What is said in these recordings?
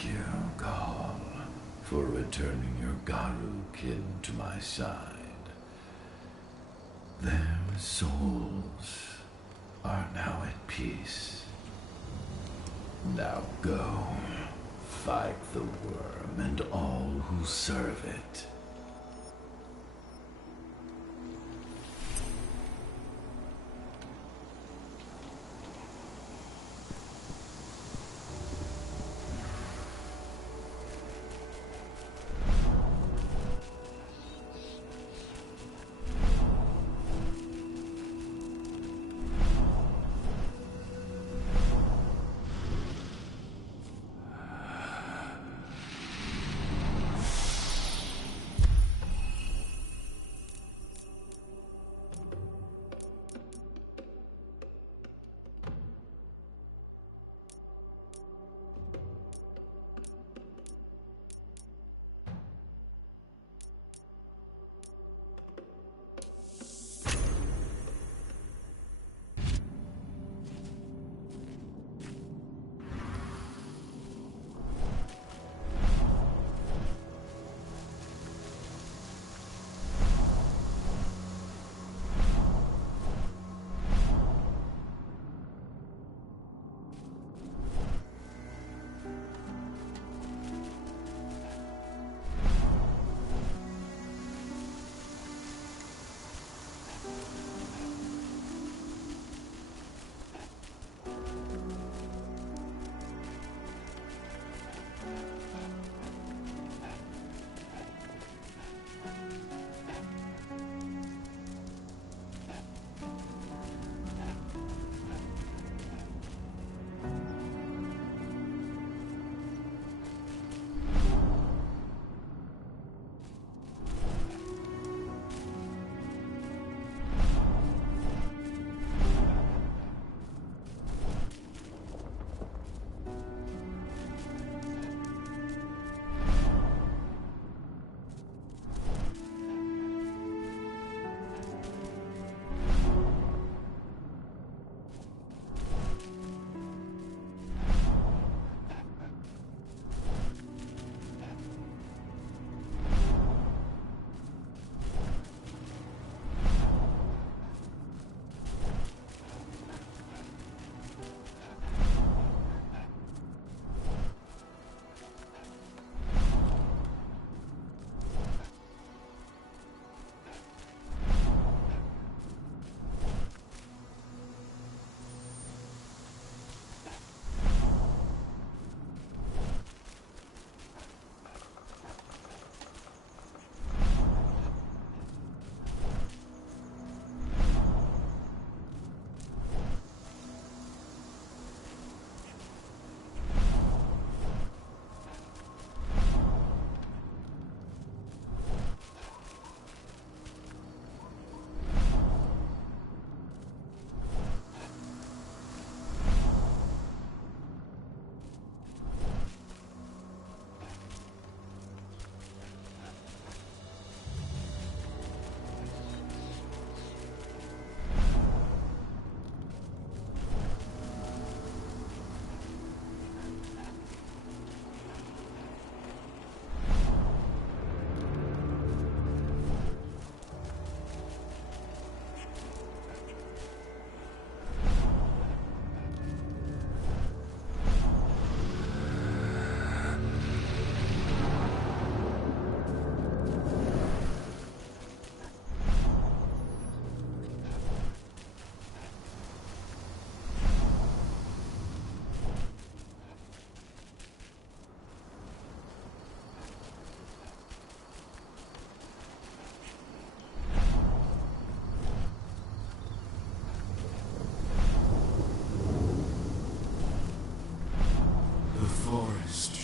Thank you, Gaul, for returning your Garu kin to my side. Their souls are now at peace. Now go, fight the worm and all who serve it.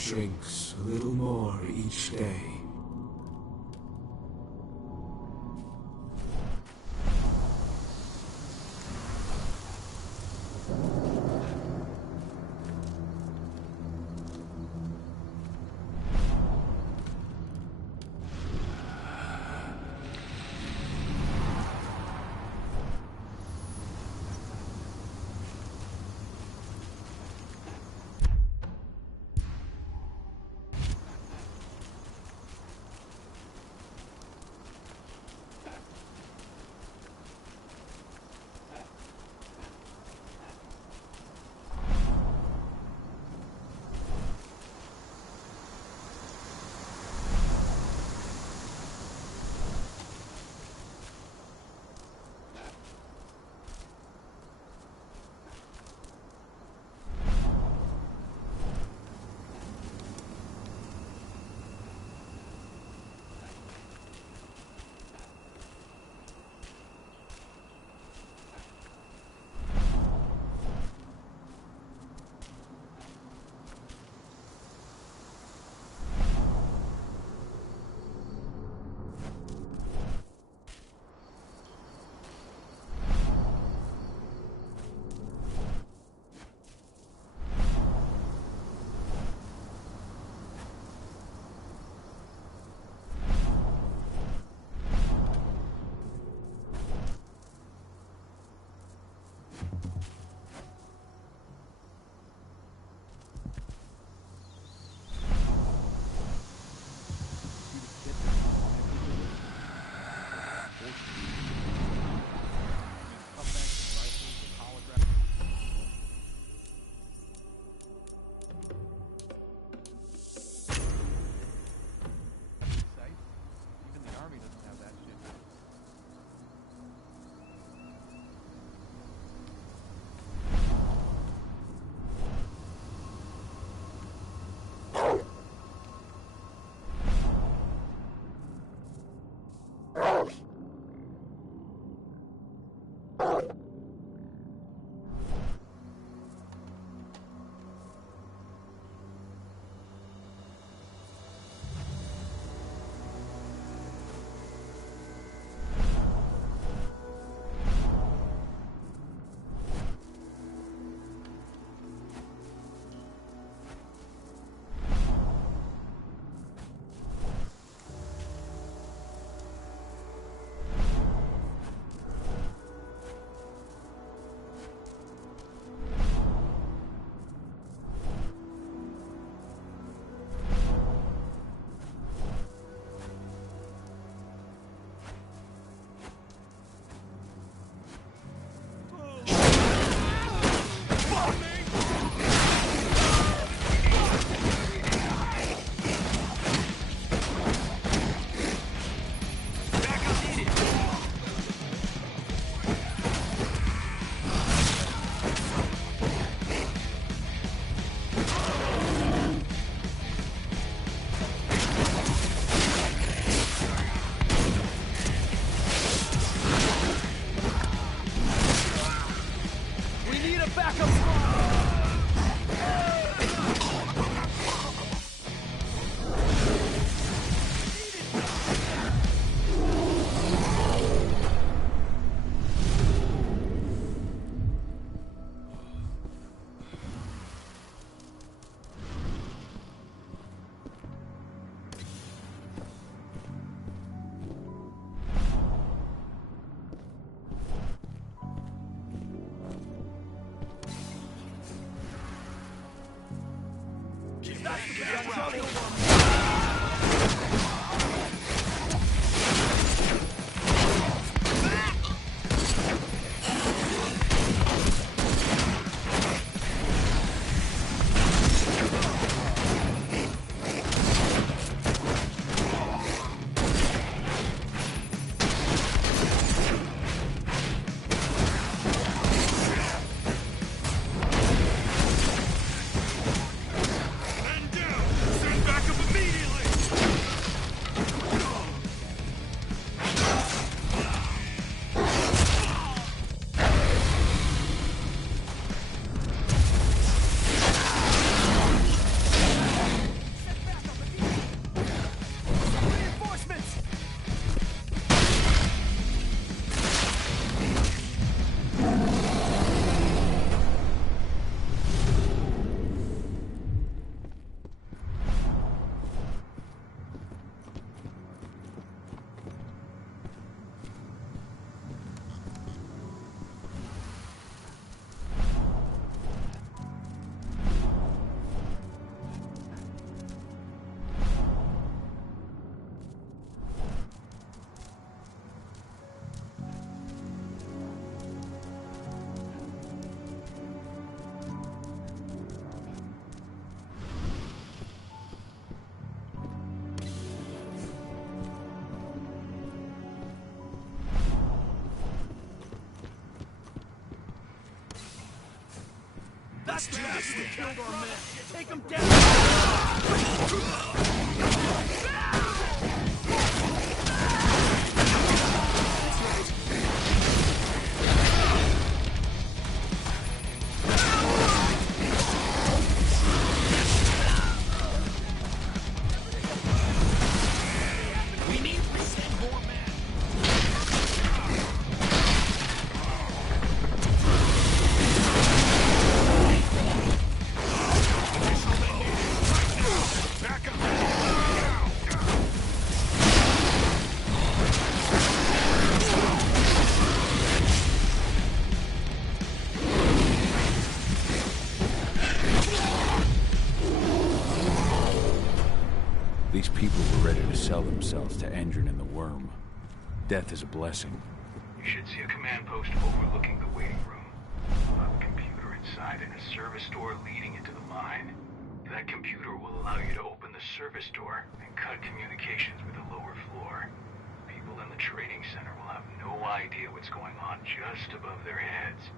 Shrinks a little more each day. That's drastic. Killed our man. Take him down. We need to send more men. These people were ready to sell themselves to Endrin and the Worm. Death is a blessing. You should see a command post overlooking the waiting room. A computer inside and a service door leading into the mine. That computer will allow you to open the service door and cut communications with the lower floor. People in the trading center will have no idea what's going on just above their heads.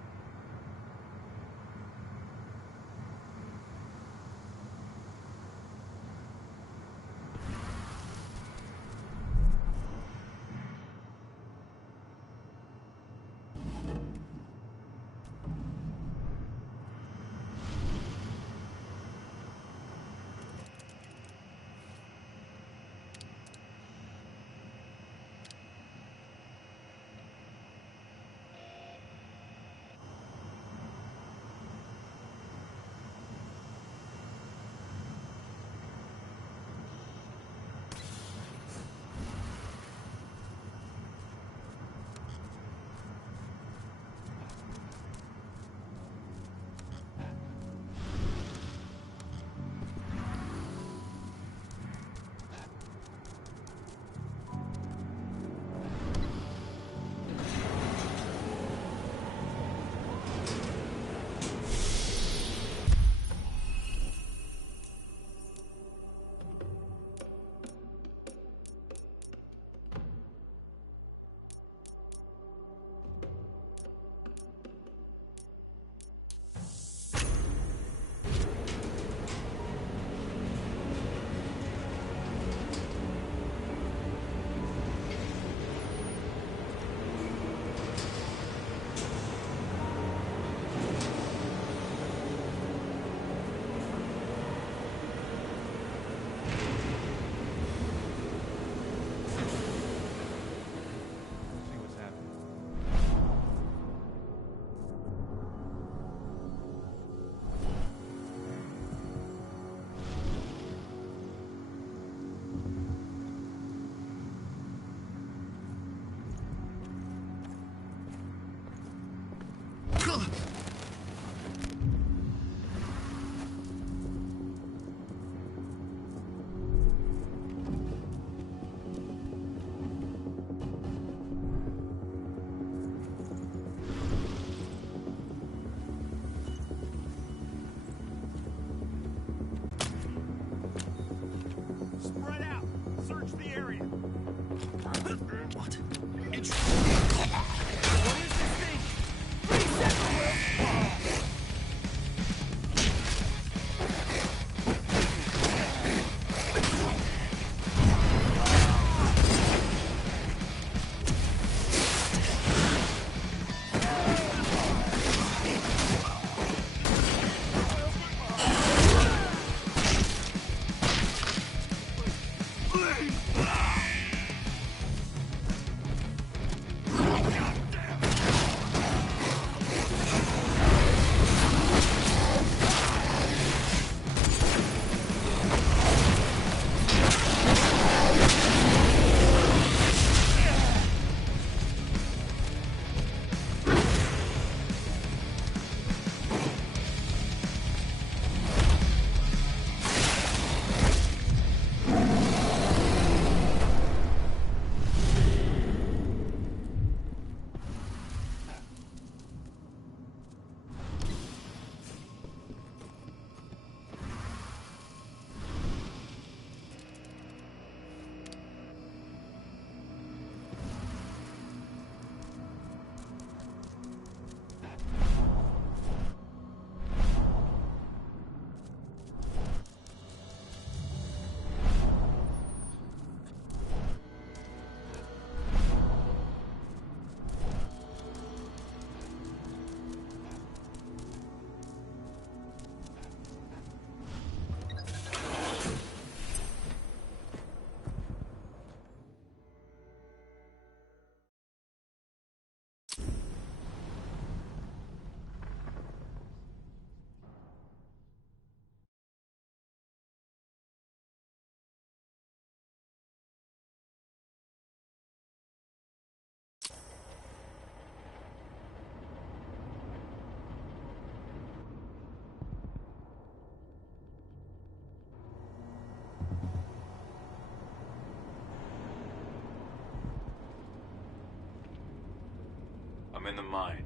I'm in the mine.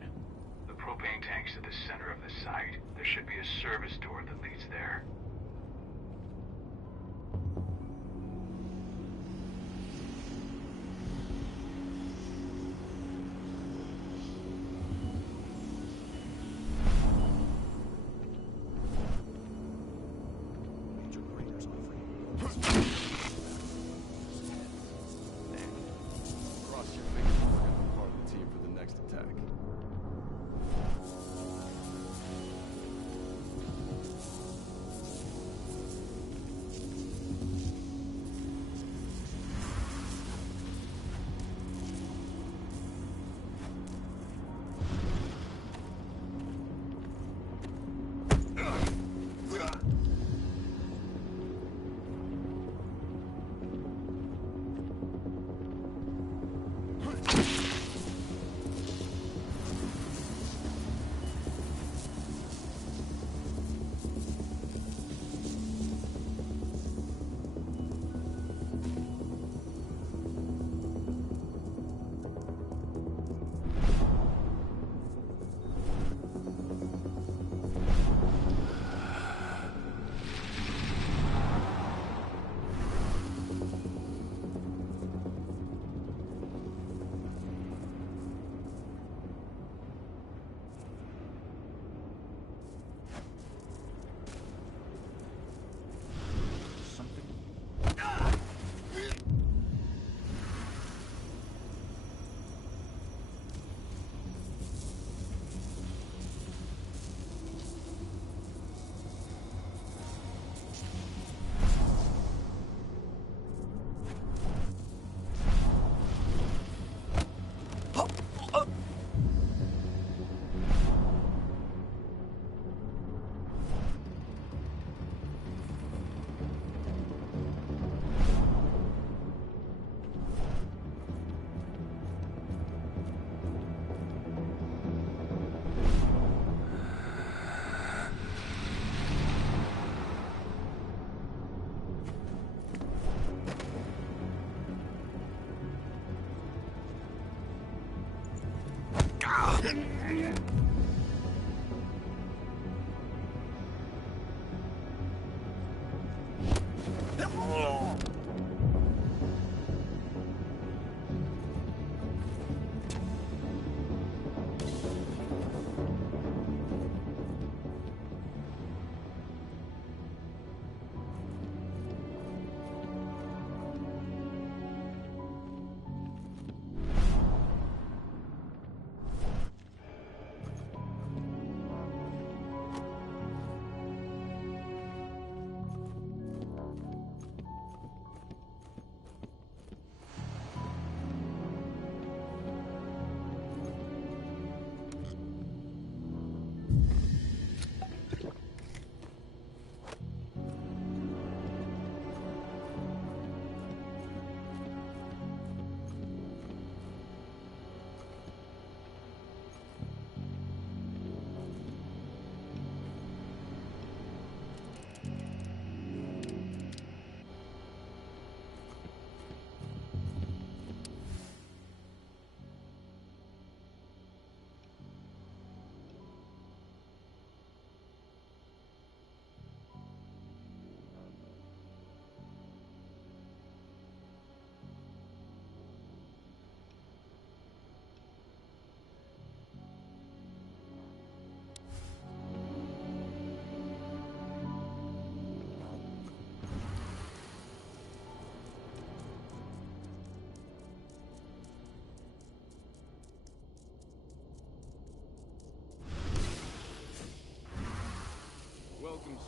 The propane tank's at the center of the site. There should be a service door that leads there.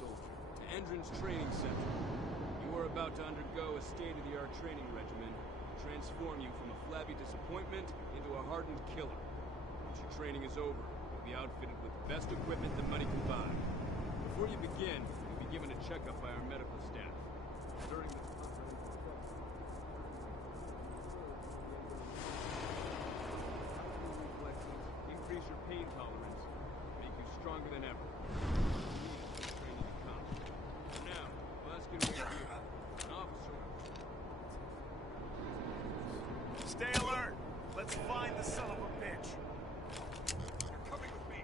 soldier to Endron's training center. You are about to undergo a state-of-the-art training regimen to transform you from a flabby disappointment into a hardened killer. Once your training is over, you'll be outfitted with the best equipment that money can buy. Before you begin, you'll be given a checkup by our medical staff. During the increase your pain tolerance, make you stronger than ever. Training to come. For now, last can wait here. An officer. Stay alert! Let's find the son of a bitch! You're coming with me!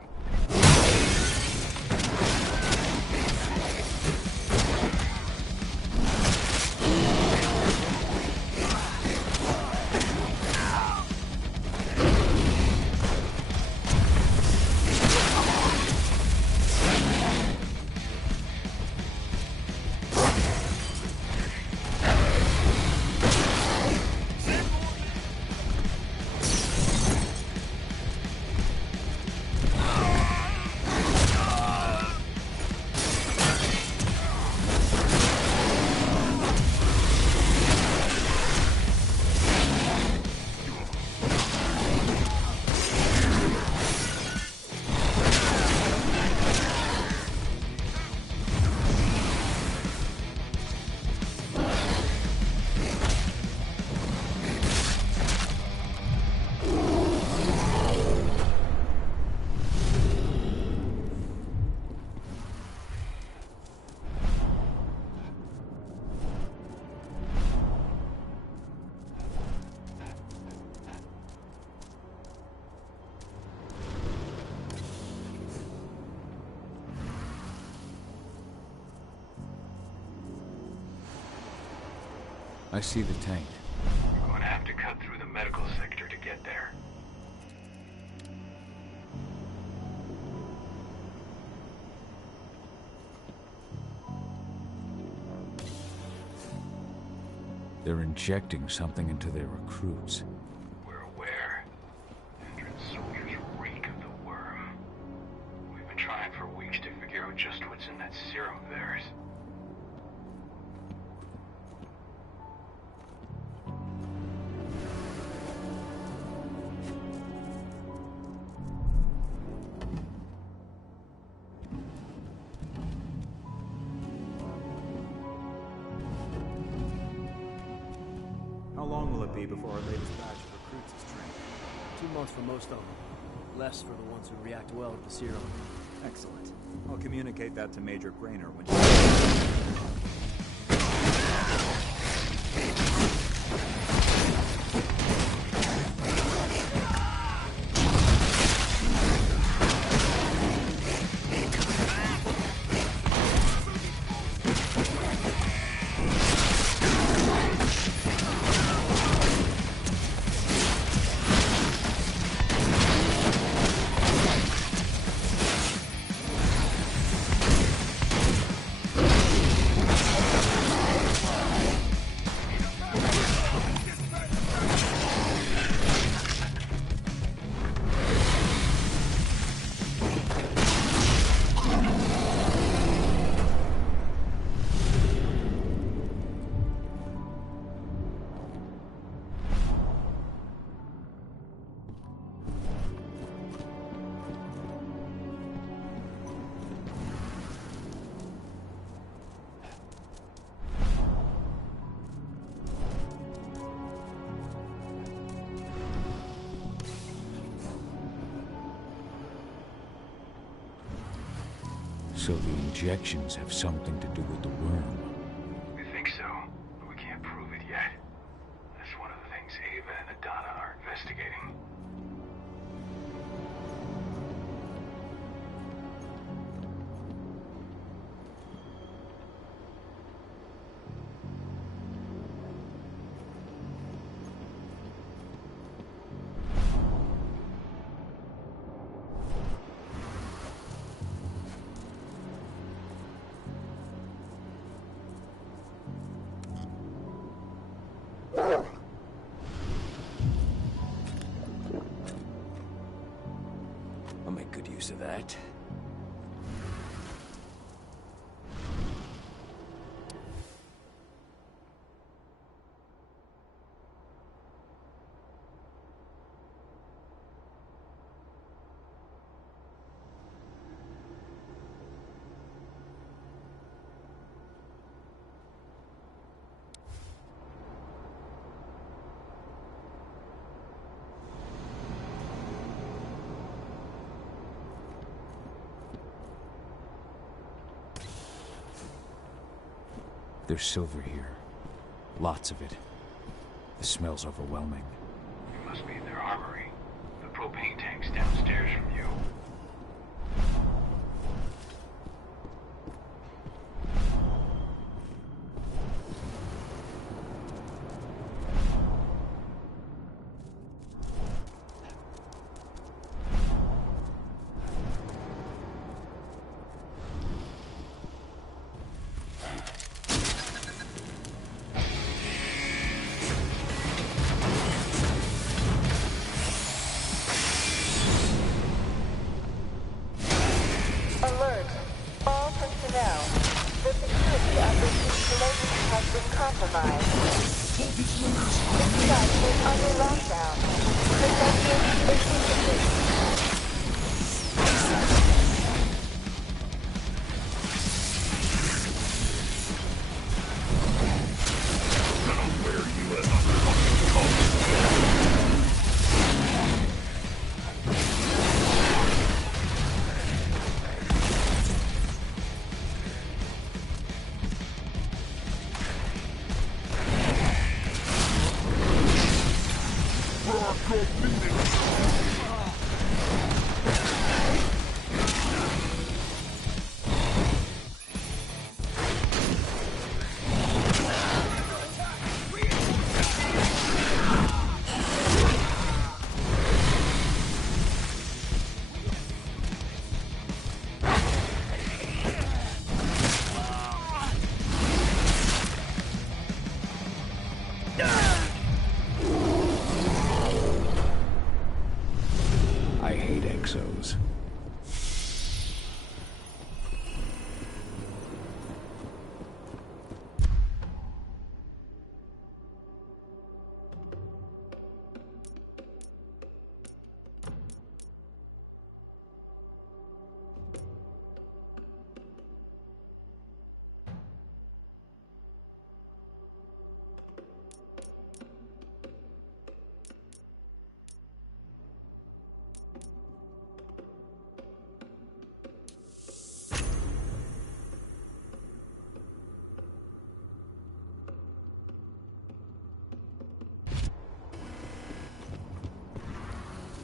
I see the tank. You're going to have to cut through the medical sector to get there. They're injecting something into their recruits. We're aware. Endron's soldiers reek of the worm. We've been trying for weeks to figure out just what's in that serum of theirs. How long will it be before our latest batch of recruits is trained? 2 months for most of them. Less for the ones who react well to the serum. Excellent. I'll communicate that to Major Grainer when she... So the injections have something to do with the worm. We think so, but we can't prove it yet. That's one of the things Ava and Adana are investigating. I'll make good use of that. There's silver here. Lots of it. The smell's overwhelming. It must be in their armory. The propane tank's downstairs from you. Alert. All personnel. The security of this installation has been compromised. This site is under lockdown. Protective efficiency. I hate exos.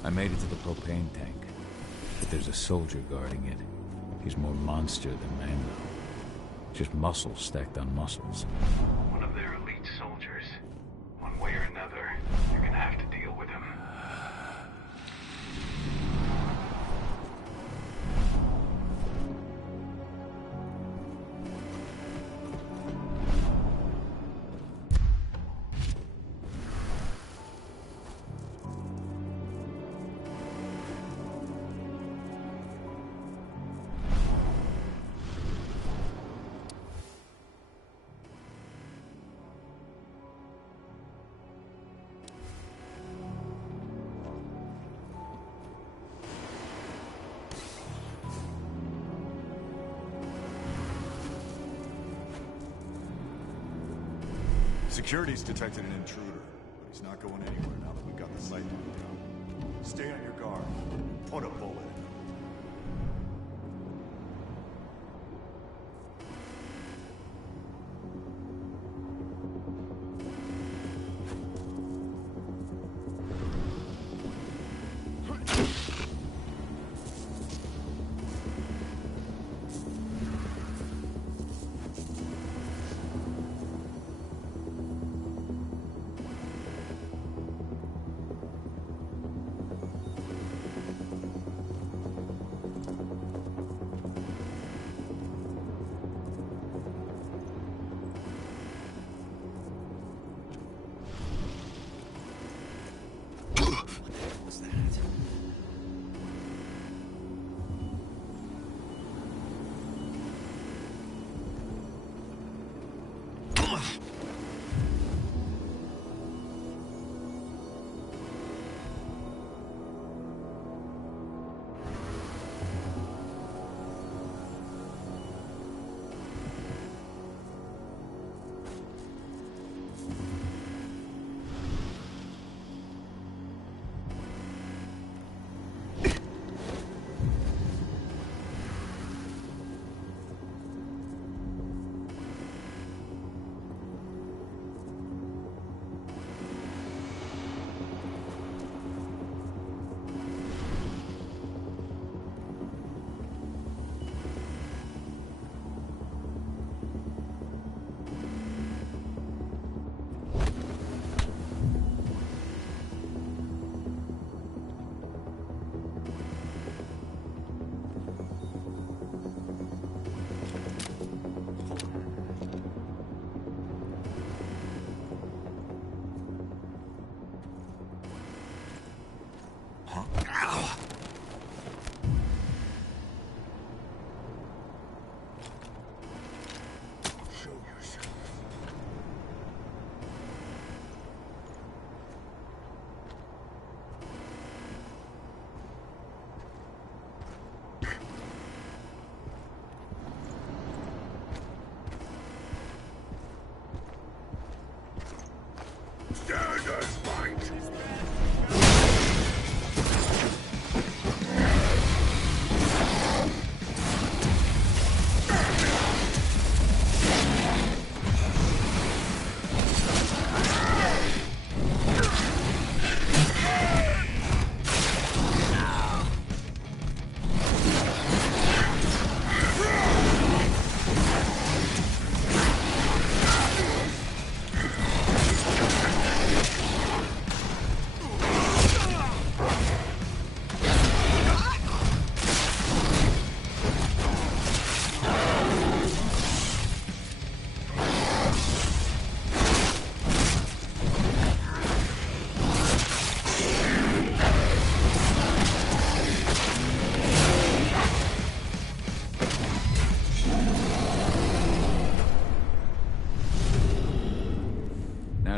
I made it to the propane tank, but there's a soldier guarding it. He's more monster than man, though. Just muscles stacked on muscles. One of their elite soldiers. One way or another, you're gonna have to deal with him. Security's detected an intruder, but he's not going anywhere now that we've got the site locked down. Stay on your guard. Put a bullet in him.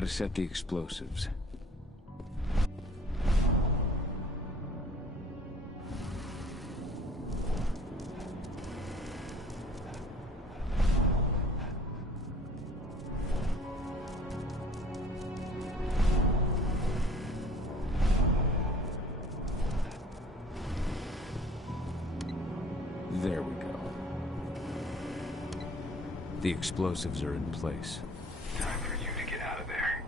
set the explosives. There we go. The explosives are in place. Time for you to get out of there.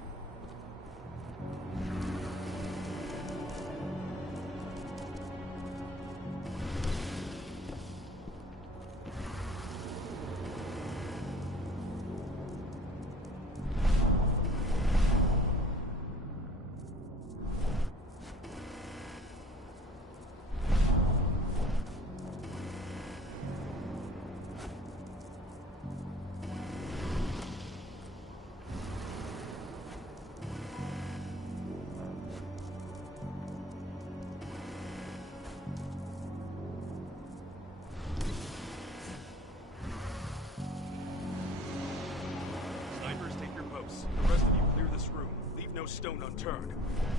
The rest of you clear this room. Leave no stone unturned.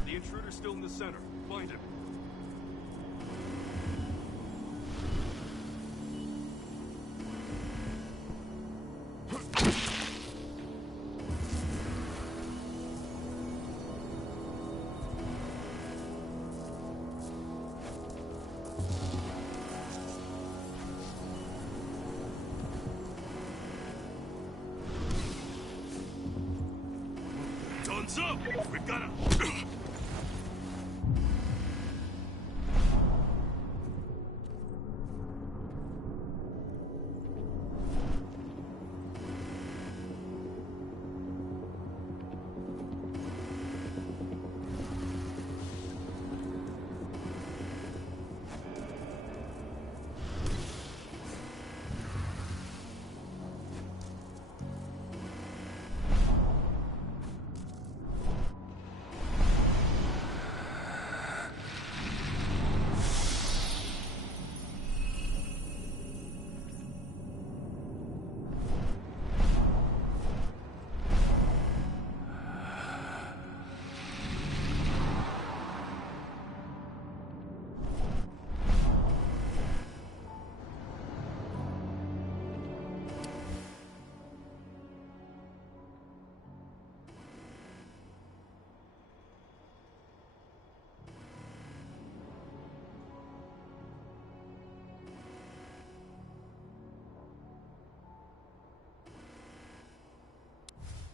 The intruder's still in the center. Find him. Guns up! We gotta...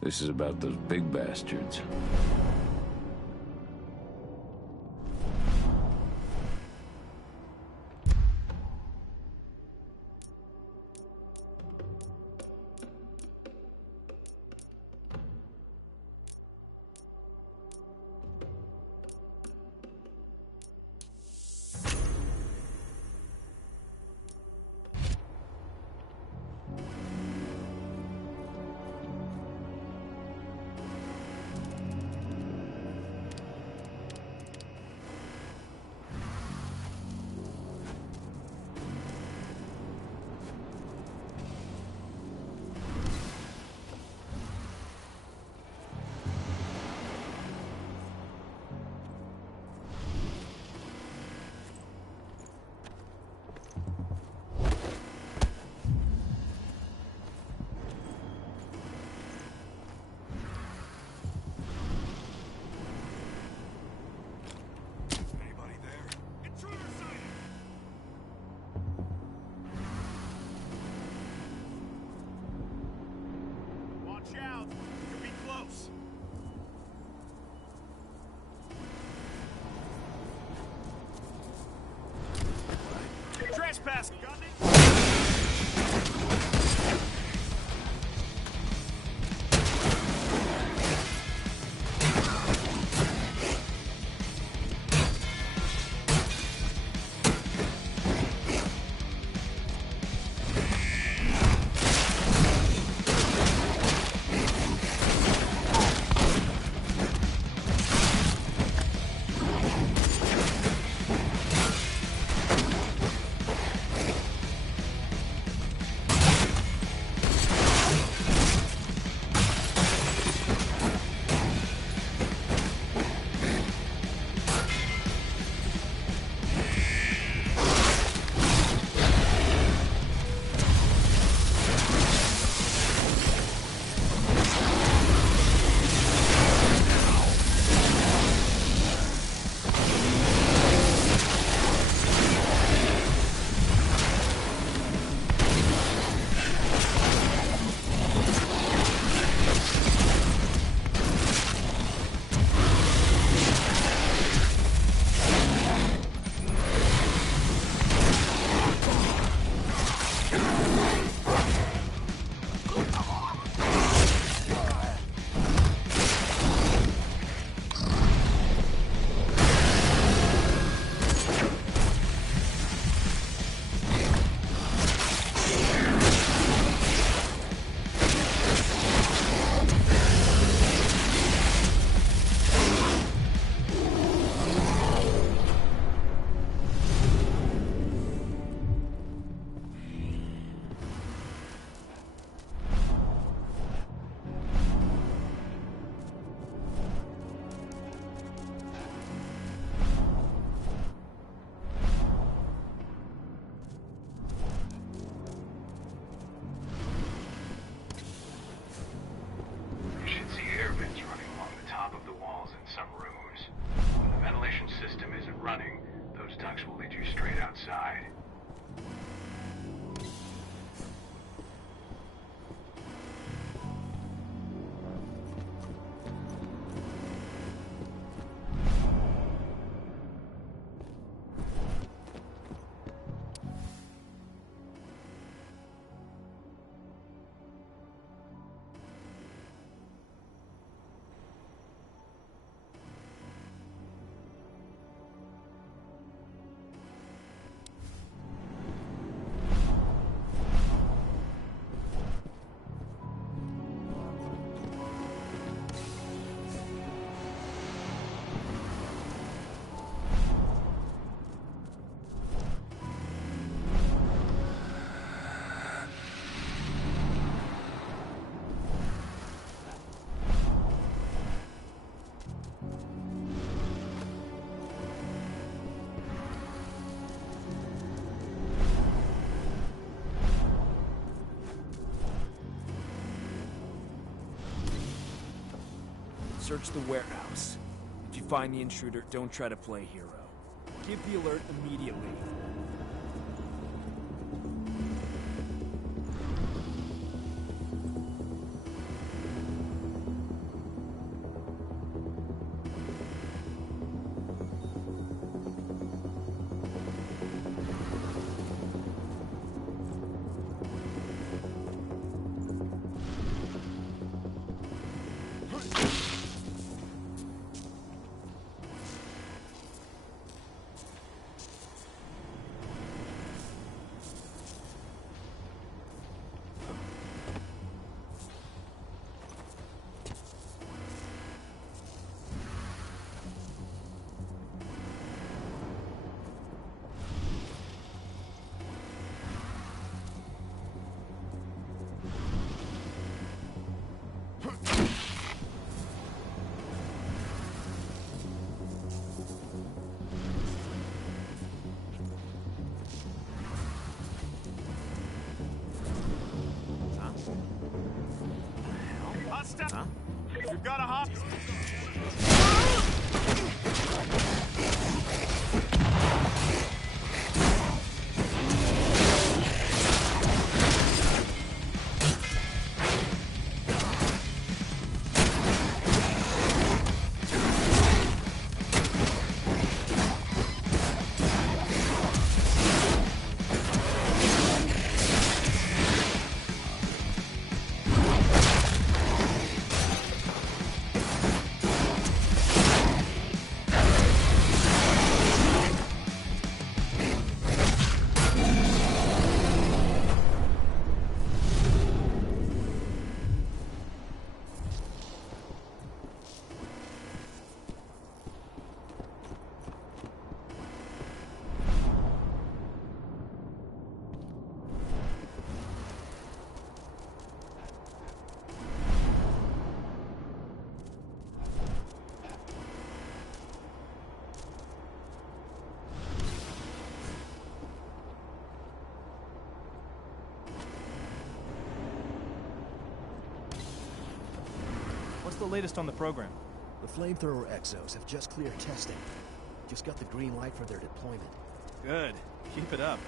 This is about those big bastards. Trespass! Got it? running, those ducts will lead you straight outside. Search the warehouse. If you find the intruder, don't try to play hero. Give the alert immediately. Huh? We've got a hop. What's the latest on the program? The flamethrower exos have just cleared testing. Just got the green light for their deployment. Good. Keep it up.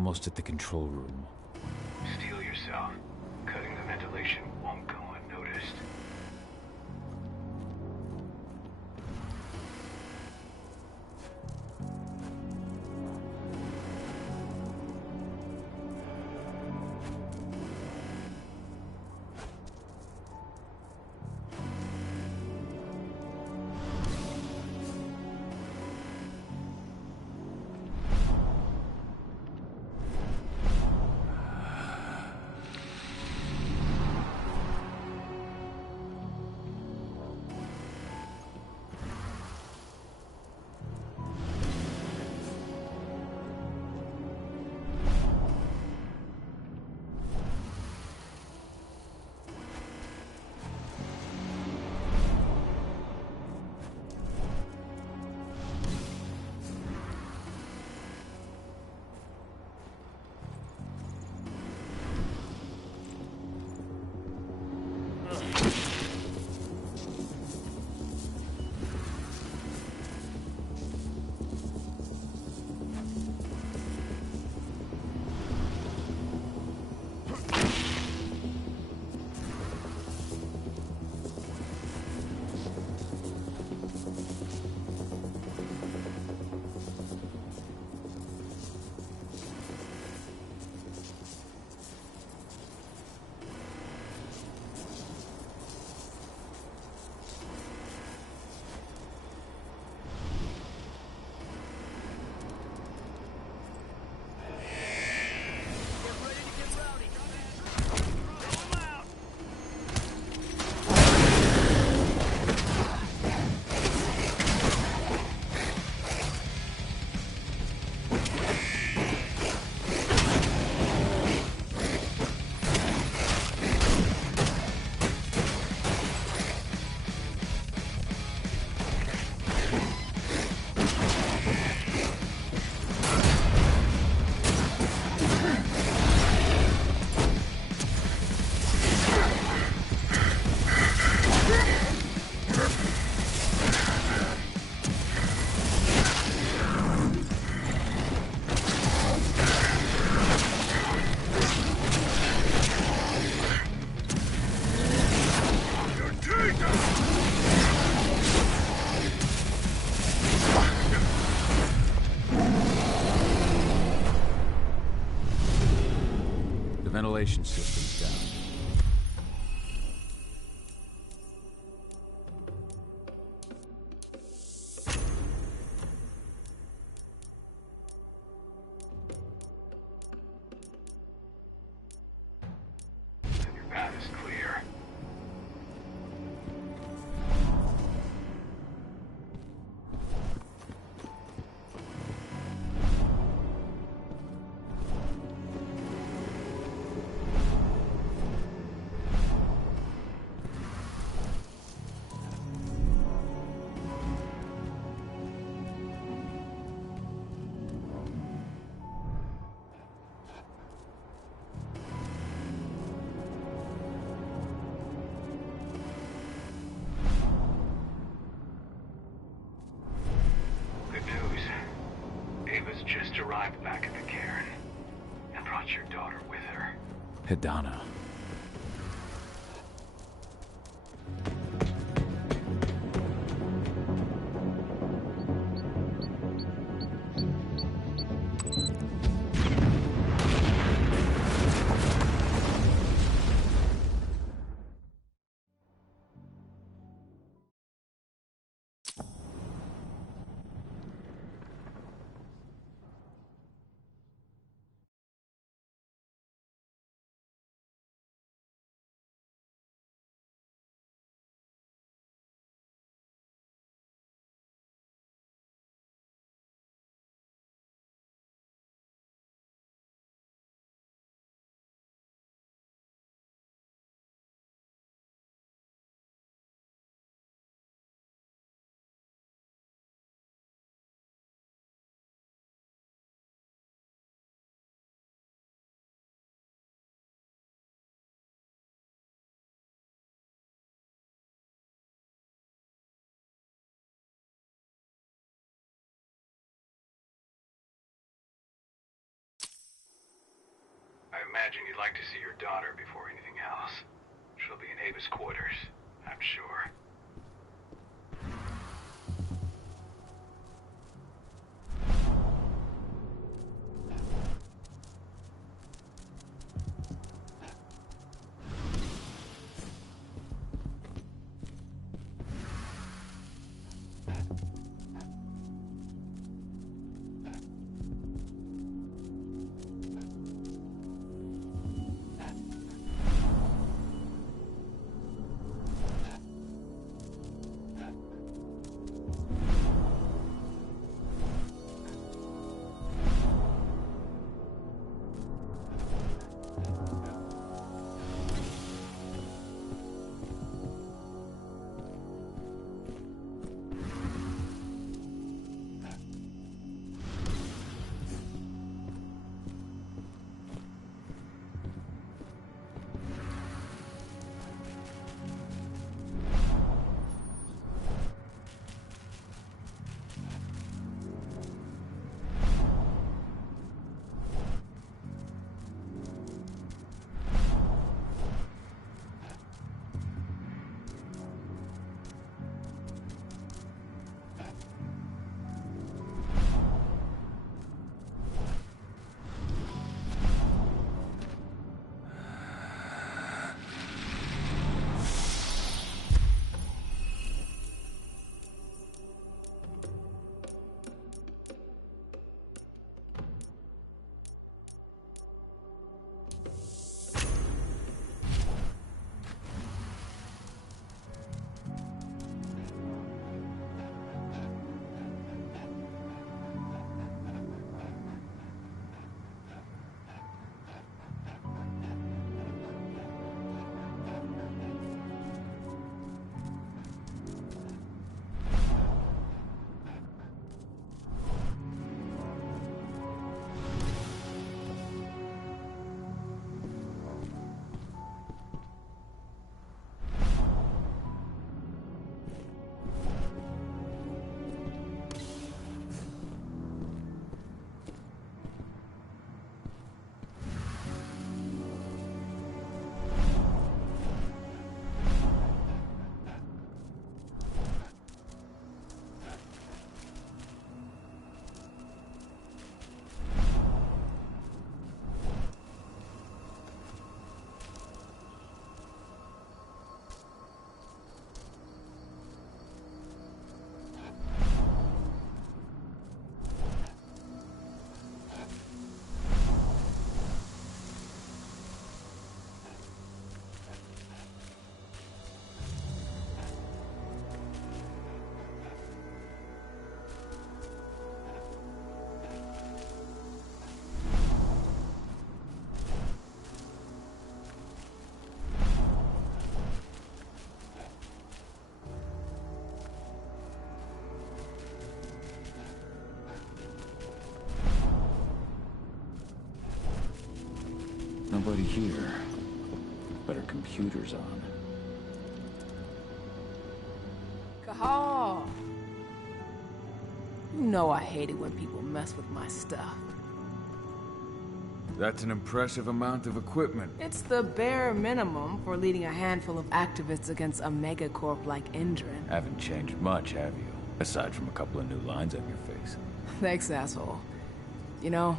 almost at the control room. Steel yourself. Cutting the ventilation won't go unnoticed. The ventilation system's down. Your path is clear. Good news. Ava's just arrived back at the cairn and brought your daughter with her. Hidana. imagine you'd like to see your daughter before anything else. She'll be in Ava's quarters, I'm sure. Nobody here. But her computer's on. Cahal! You know I hate it when people mess with my stuff. That's an impressive amount of equipment. It's the bare minimum for leading a handful of activists against a megacorp like Indran. Haven't changed much, have you? Aside from a couple of new lines on your face. Thanks, asshole. You know,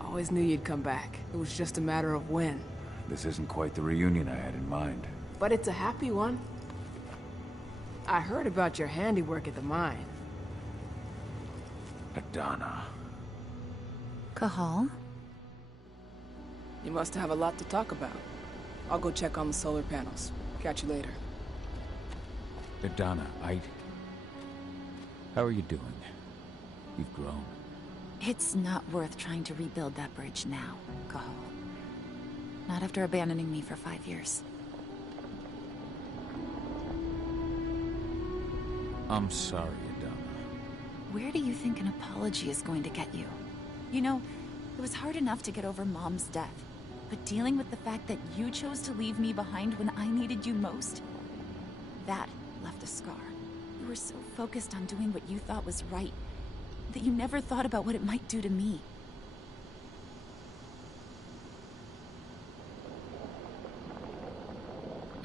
I always knew you'd come back. It was just a matter of when. This isn't quite the reunion I had in mind. But it's a happy one. I heard about your handiwork at the mine. Adana. Cahal? You must have a lot to talk about. I'll go check on the solar panels. Catch you later. Adana, how are you doing? You've grown. It's not worth trying to rebuild that bridge now, Cahal. Not after abandoning me for 5 years. I'm sorry, Adana. Where do you think an apology is going to get you? You know, it was hard enough to get over Mom's death. But dealing with the fact that you chose to leave me behind when I needed you most, that left a scar. You were so focused on doing what you thought was right, that you never thought about what it might do to me.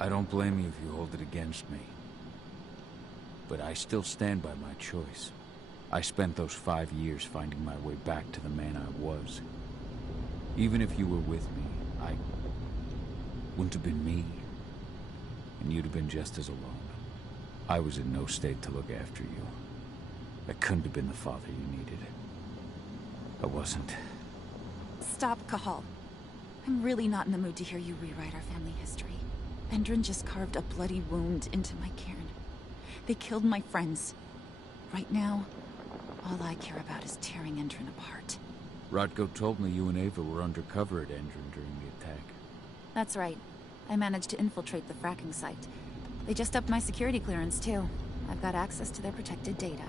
I don't blame you if you hold it against me. But I still stand by my choice. I spent those 5 years finding my way back to the man I was. Even if you were with me, I wouldn't have been me. And you'd have been just as alone. I was in no state to look after you. I couldn't have been the father you needed. I wasn't. Stop, Cahal. I'm really not in the mood to hear you rewrite our family history. Endron just carved a bloody wound into my cairn. They killed my friends. Right now, all I care about is tearing Endron apart. Rodko told me you and Ava were undercover at Endron during the attack. That's right. I managed to infiltrate the fracking site. They just upped my security clearance, too. I've got access to their protected data.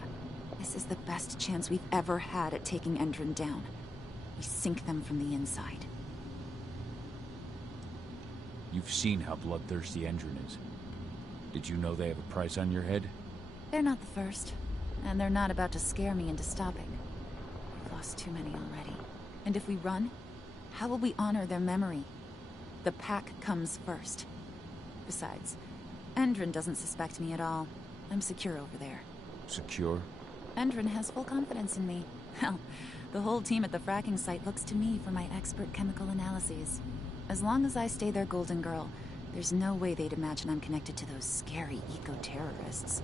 This is the best chance we've ever had at taking Endron down. We sink them from the inside. You've seen how bloodthirsty Endron is. Did you know they have a price on your head? They're not the first. And they're not about to scare me into stopping. We've lost too many already. And if we run, how will we honor their memory? The pack comes first. Besides, Endron doesn't suspect me at all. I'm secure over there. Secure? Endron has full confidence in me. Hell, the whole team at the fracking site looks to me for my expert chemical analyses. As long as I stay their golden girl, there's no way they'd imagine I'm connected to those scary eco-terrorists.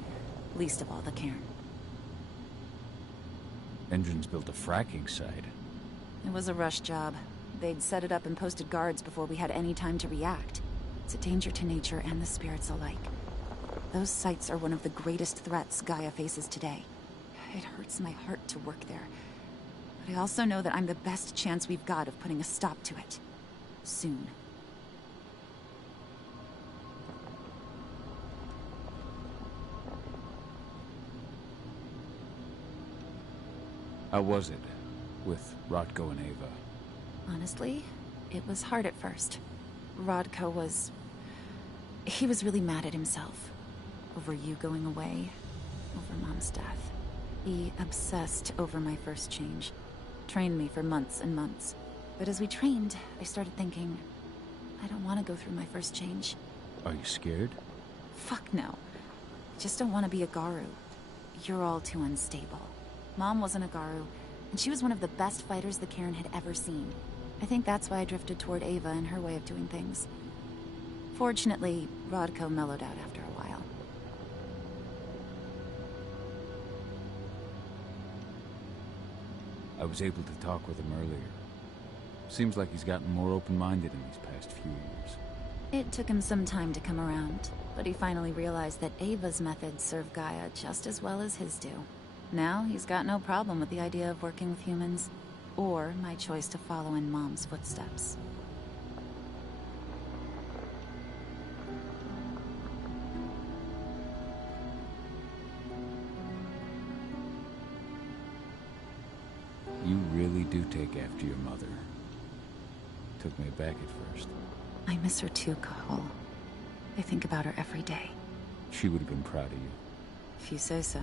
Least of all the cairn. Endron's built a fracking site. It was a rush job. They'd set it up and posted guards before we had any time to react. It's a danger to nature and the spirits alike. Those sites are one of the greatest threats Gaia faces today. It hurts my heart to work there. But I also know that I'm the best chance we've got of putting a stop to it. Soon. How was it with Rodko and Ava? Honestly, it was hard at first. Rodko was... he was really mad at himself. Over you going away. Over Mom's death. He obsessed over my first change. Trained me for months and months. But as we trained, I started thinking, I don't want to go through my first change. Are you scared? Fuck no. I just don't want to be a Garu. You're all too unstable. Mom wasn't a Garu, and she was one of the best fighters the Cairn had ever seen. I think that's why I drifted toward Ava and her way of doing things. Fortunately, Rodko mellowed out after a while. I was able to talk with him earlier. Seems like he's gotten more open-minded in these past few years. It took him some time to come around, but he finally realized that Ava's methods serve Gaia just as well as his do. Now he's got no problem with the idea of working with humans, or my choice to follow in Mom's footsteps. You really do take after your mother. Took me aback at first. I miss her too, Cahal. I think about her every day. She would have been proud of you. If you say so.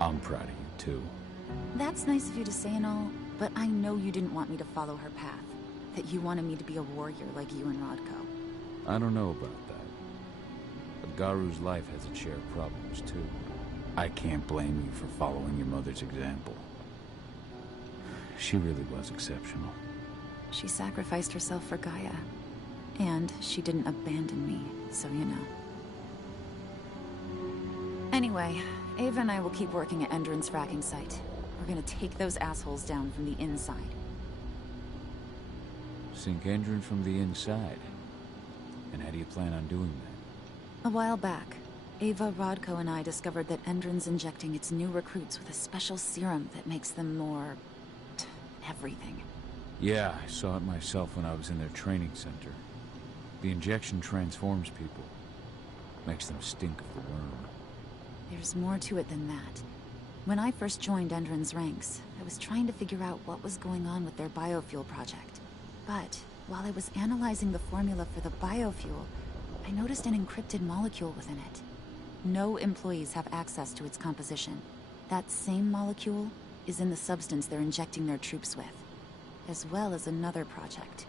I'm proud of you, too. That's nice of you to say and all, but I know you didn't want me to follow her path. That you wanted me to be a warrior like you and Rodko. I don't know about that. A Garu's life has its share of problems, too. I can't blame you for following your mother's example. She really was exceptional. She sacrificed herself for Gaia. And she didn't abandon me, so you know. Anyway, Ava and I will keep working at Endron's fracking site. We're gonna take those assholes down from the inside. Sink Endron from the inside? And how do you plan on doing that? A while back, Ava, Rodko, and I discovered that Endron's injecting its new recruits with a special serum that makes them more... everything. Yeah, I saw it myself when I was in their training center. The injection transforms people. Makes them stink of the worm. There's more to it than that. When I first joined Endron's ranks, I was trying to figure out what was going on with their biofuel project. But while I was analyzing the formula for the biofuel, I noticed an encrypted molecule within it. No employees have access to its composition. That same molecule is in the substance they're injecting their troops with. as well as another project,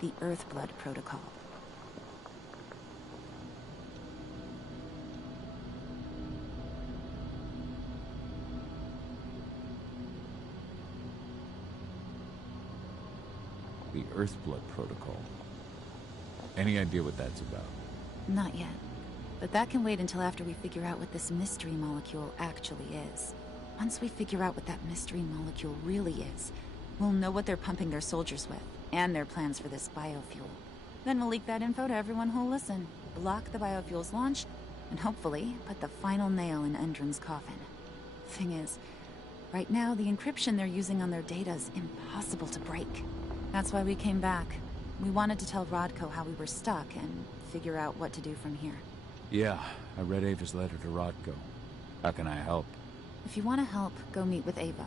the Earthblood Protocol. The Earthblood Protocol. Any idea what that's about? Not yet. But that can wait until after we figure out what this mystery molecule actually is. Once we figure out what that mystery molecule really is, we'll know what they're pumping their soldiers with, and their plans for this biofuel. Then we'll leak that info to everyone who'll listen, block the biofuel's launch, and hopefully put the final nail in Endron's coffin. Thing is, right now the encryption they're using on their data is impossible to break. That's why we came back. We wanted to tell Rodko how we were stuck and figure out what to do from here. Yeah, I read Ava's letter to Rodko. How can I help? If you want to help, go meet with Ava.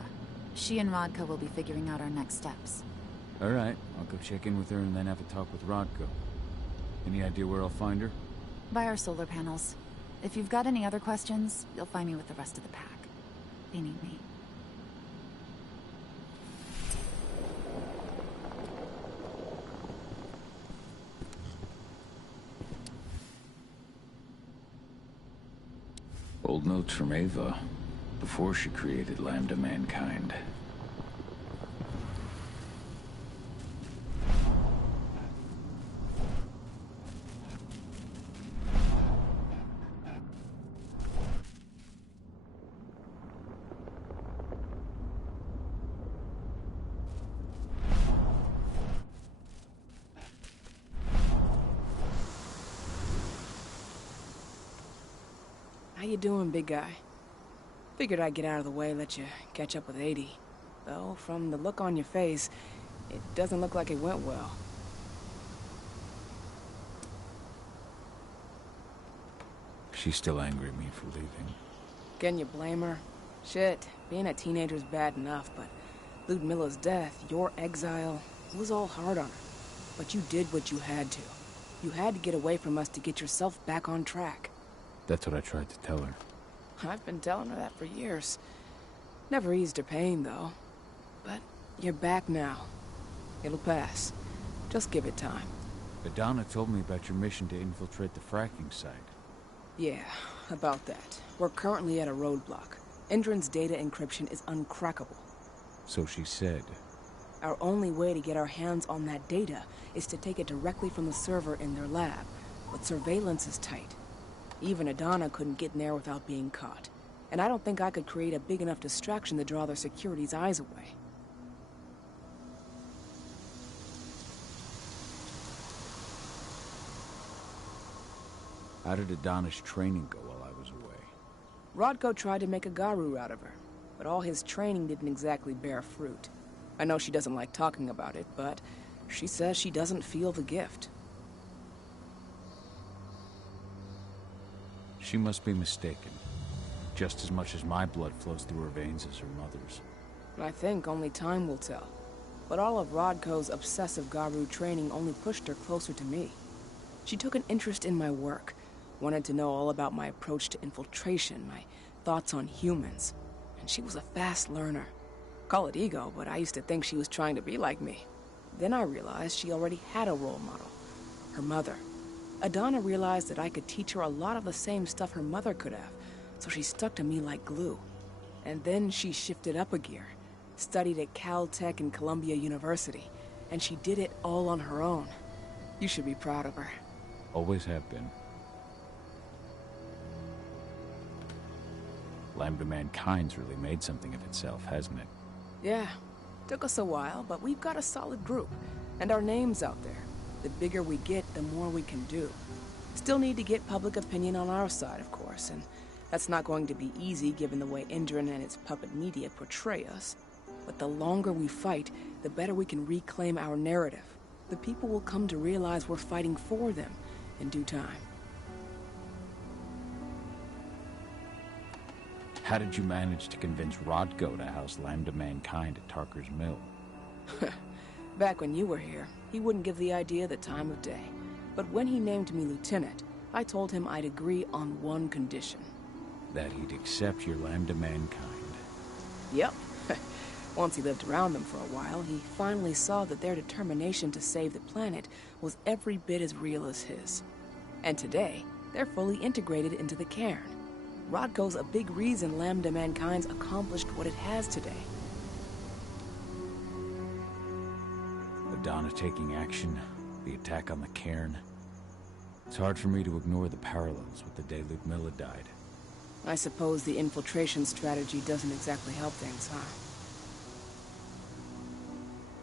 She and Rodko will be figuring out our next steps. Alright, I'll go check in with her and then have a talk with Rodko. Any idea where I'll find her? By our solar panels. If you've got any other questions, you'll find me with the rest of the pack. They need me. Old notes from Ava, before she created Lambda Mankind. How you doing, big guy? Figured I'd get out of the way, let you catch up with 80. Though, from the look on your face, it doesn't look like it went well. She's still angry at me for leaving. Can you blame her? Shit, being a teenager's bad enough, but Ludmilla's death, your exile, it was all hard on her. But you did what you had to. You had to get away from us to get yourself back on track. That's what I tried to tell her. I've been telling her that for years. Never eased her pain, though. But you're back now. It'll pass. Just give it time. Adana told me about your mission to infiltrate the fracking site. Yeah, about that. We're currently at a roadblock. Endron's data encryption is uncrackable. So she said. Our only way to get our hands on that data is to take it directly from the server in their lab. But surveillance is tight. Even Adana couldn't get in there without being caught. And I don't think I could create a big enough distraction to draw their security's eyes away. How did Adana's training go while I was away? Rodko tried to make a Garu out of her, but all his training didn't exactly bear fruit. I know she doesn't like talking about it, but she says she doesn't feel the gift. She must be mistaken. Just as much as my blood flows through her veins as her mother's. I think only time will tell. But all of Rodko's obsessive Garu training only pushed her closer to me. She took an interest in my work, wanted to know all about my approach to infiltration, my thoughts on humans. And she was a fast learner. Call it ego, but I used to think she was trying to be like me. Then I realized she already had a role model. Her mother. Adana realized that I could teach her a lot of the same stuff her mother could have, so she stuck to me like glue. And then she shifted up a gear, studied at Caltech and Columbia University, and she did it all on her own. You should be proud of her. Always have been. Lambda Mankind's really made something of itself, hasn't it? Yeah. Took us a while, but we've got a solid group, and our name's out there. The bigger we get, the more we can do. Still need to get public opinion on our side, of course, and that's not going to be easy given the way Endron and its puppet media portray us. But the longer we fight, the better we can reclaim our narrative. The people will come to realize we're fighting for them in due time. How did you manage to convince Rodko to house Lambda Mankind at Tarker's Mill? Back when you were here, he wouldn't give the idea the time of day. But when he named me lieutenant, I told him I'd agree on one condition. That he'd accept your Lambda Mankind. Yep. Once he lived around them for a while, he finally saw that their determination to save the planet was every bit as real as his. And today, they're fully integrated into the cairn. Rodko's a big reason Lambda Mankind's accomplished what it has today. Adana taking action, the attack on the cairn. It's hard for me to ignore the parallels with the day Ludmilla died. I suppose the infiltration strategy doesn't exactly help things, huh?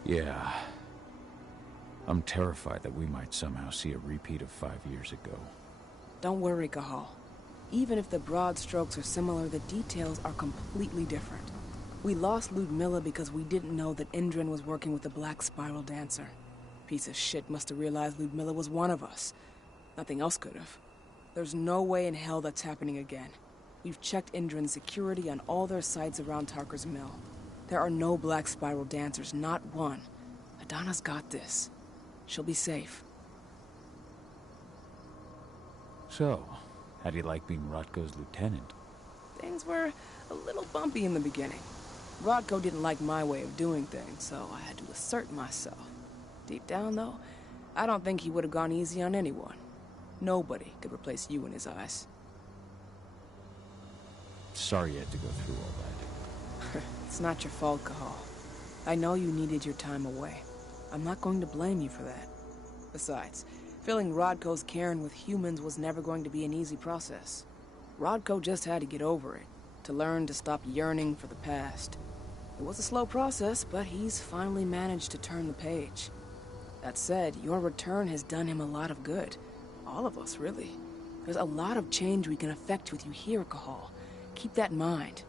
Yeah. I'm terrified that we might somehow see a repeat of 5 years ago. Don't worry, Cahal. Even if the broad strokes are similar, the details are completely different. We lost Ludmilla because we didn't know that Indran was working with the Black Spiral Dancer. Piece of shit must have realized Ludmilla was one of us. Nothing else could have. There's no way in hell that's happening again. We've checked Indran's security on all their sites around Tarker's Mill. There are no Black Spiral Dancers, not one. Adana's got this. She'll be safe. So, how do you like being Rodko's lieutenant? Things were a little bumpy in the beginning. Rodko didn't like my way of doing things, so I had to assert myself. Deep down, though, I don't think he would have gone easy on anyone. Nobody could replace you in his eyes. Sorry you had to go through all that. It's not your fault, Cahal. I know you needed your time away. I'm not going to blame you for that. Besides, filling Rodko's cairn with humans was never going to be an easy process. Rodko just had to get over it, to learn to stop yearning for the past. It was a slow process, but he's finally managed to turn the page. That said, your return has done him a lot of good. All of us, really. There's a lot of change we can effect with you here, Cahal. Keep that in mind.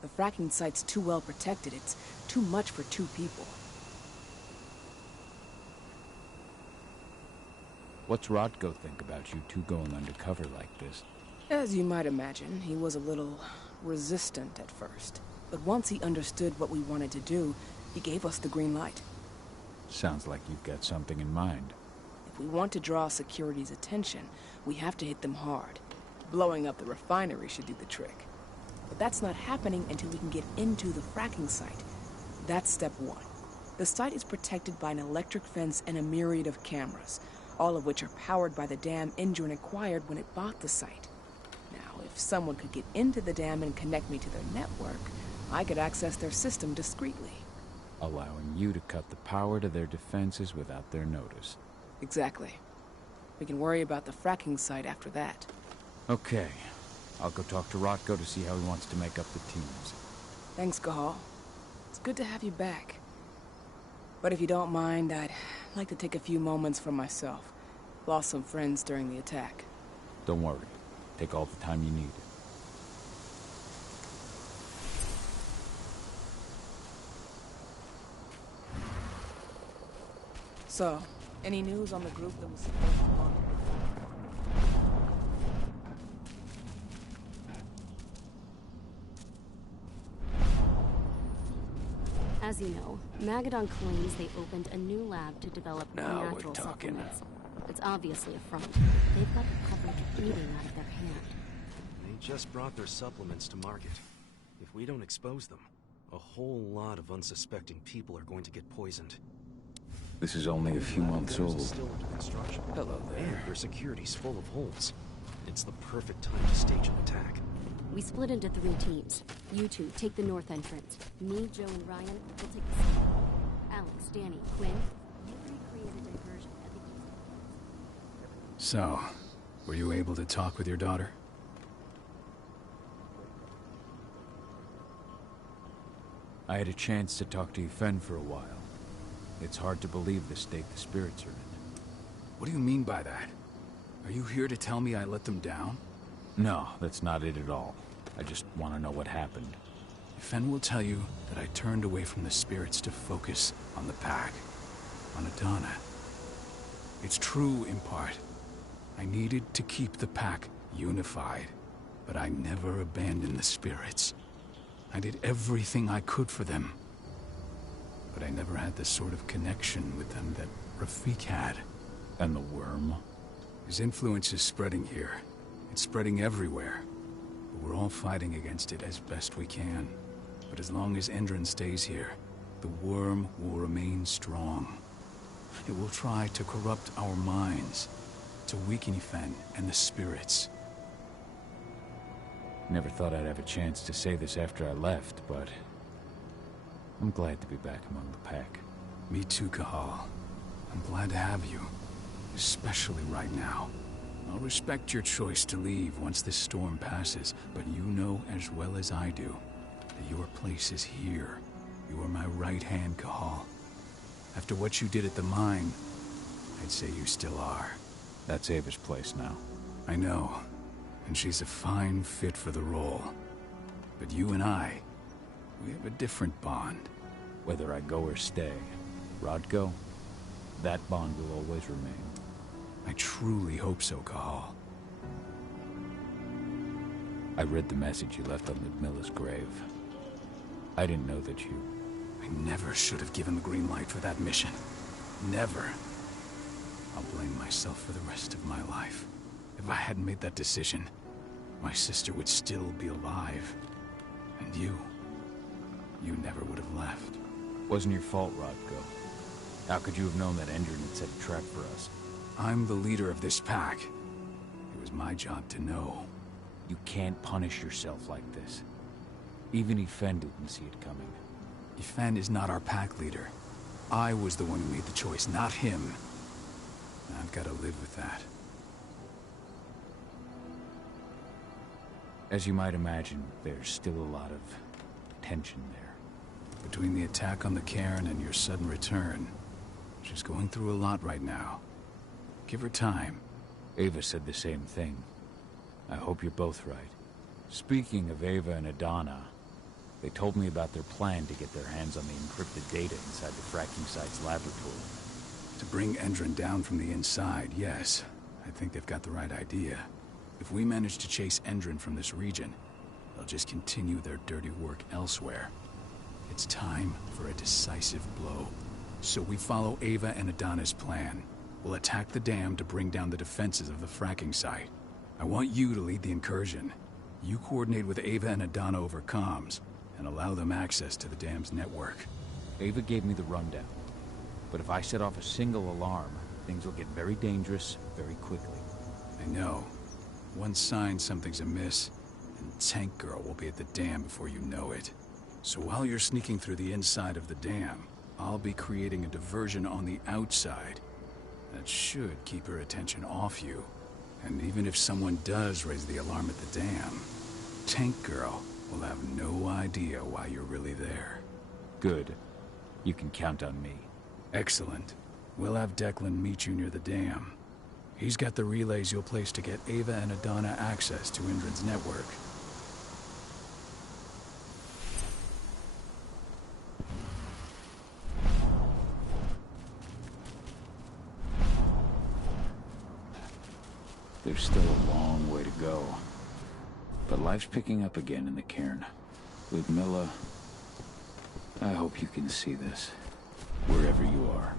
The fracking site's too well protected. It's too much for 2 people. What's Rodko think about you two going undercover like this? As you might imagine, he was a little resistant at first. But once he understood what we wanted to do, he gave us the green light. Sounds like you've got something in mind. If we want to draw security's attention, we have to hit them hard. Blowing up the refinery should do the trick. But that's not happening until we can get into the fracking site. That's step 1. The site is protected by an electric fence and a myriad of cameras, all of which are powered by the dam Indran acquired when it bought the site. Now, if someone could get into the dam and connect me to their network, I could access their system discreetly. Allowing you to cut the power to their defenses without their notice. Exactly. We can worry about the fracking site after that. Okay. I'll go talk to Rodko to see how he wants to make up the teams. Thanks, Cahal. It's good to have you back. But if you don't mind, I'd like to take a few moments for myself. Lost some friends during the attack. Don't worry. Take all the time you need. So, any news on the group that was supposed to belong? As you know, Magadon claims they opened a new lab to develop natural supplements. It's obviously a front. They've got the public eating out of their hand. They just brought their supplements to market. If we don't expose them, a whole lot of unsuspecting people are going to get poisoned. This is only a few months old. Still under construction. Hello there. And their security's full of holes. It's the perfect time to stage an attack. We split into 3 teams. You 2 take the north entrance. Me, Joe, and Ryan will take the south. Alex, Danny, Quinn, you 3 create a diversion at the east. So, were you able to talk with your daughter? I had a chance to talk to Yfen for a while. It's hard to believe the state the spirits are in. What do you mean by that? Are you here to tell me I let them down? No, that's not it at all. I just want to know what happened. Yfen will tell you that I turned away from the spirits to focus on the pack, on Adana. It's true in part. I needed to keep the pack unified, but I never abandoned the spirits. I did everything I could for them. But I never had the sort of connection with them that Rafik had. And the worm? His influence is spreading here. It's spreading everywhere. But we're all fighting against it as best we can. But as long as Endron stays here, the worm will remain strong. It will try to corrupt our minds, to weaken Yfen and the spirits. Never thought I'd have a chance to say this after I left, but I'm glad to be back among the pack. Me too, Cahal. I'm glad to have you, especially right now. I'll respect your choice to leave once this storm passes, but you know as well as I do that your place is here. You are my right hand, Cahal. After what you did at the mine, I'd say you still are. That's Ava's place now. I know, and she's a fine fit for the role. But you and I, we have a different bond. Whether I go or stay, Rodko, that bond will always remain. I truly hope so, Cahal. I read the message you left on Ludmilla's grave. I didn't know that you... I never should have given the green light for that mission. Never. I'll blame myself for the rest of my life. If I hadn't made that decision, my sister would still be alive. And you never would have left. Wasn't your fault, Rodko. How could you have known that Endron had set a trap for us? I'm the leader of this pack. It was my job to know. You can't punish yourself like this. Even Yfen didn't see it coming. Yfen is not our pack leader. I was the one who made the choice, not him. I've got to live with that. As you might imagine, there's still a lot of tension there. Between the attack on the cairn and your sudden return, she's going through a lot right now. Give her time. Ava said the same thing. I hope you're both right. Speaking of Ava and Adana, they told me about their plan to get their hands on the encrypted data inside the fracking site's laboratory. To bring Endron down from the inside, yes. I think they've got the right idea. If we manage to chase Endron from this region, they'll just continue their dirty work elsewhere. It's time for a decisive blow. So we follow Ava and Adana's plan. We'll attack the dam to bring down the defenses of the fracking site. I want you to lead the incursion. You coordinate with Ava and Adana over comms, and allow them access to the dam's network. Ava gave me the rundown. But if I set off a single alarm, things will get very dangerous very quickly. I know. One sign something's amiss, and Tank Girl will be at the dam before you know it. So while you're sneaking through the inside of the dam, I'll be creating a diversion on the outside. That should keep her attention off you. And even if someone does raise the alarm at the dam, Tank Girl will have no idea why you're really there. Good. You can count on me. Excellent. We'll have Declan meet you near the dam. He's got the relays you'll place to get Ava and Adana access to Endron's network. There's still a long way to go. But life's picking up again in the cairn. Ludmilla, I hope you can see this, wherever you are.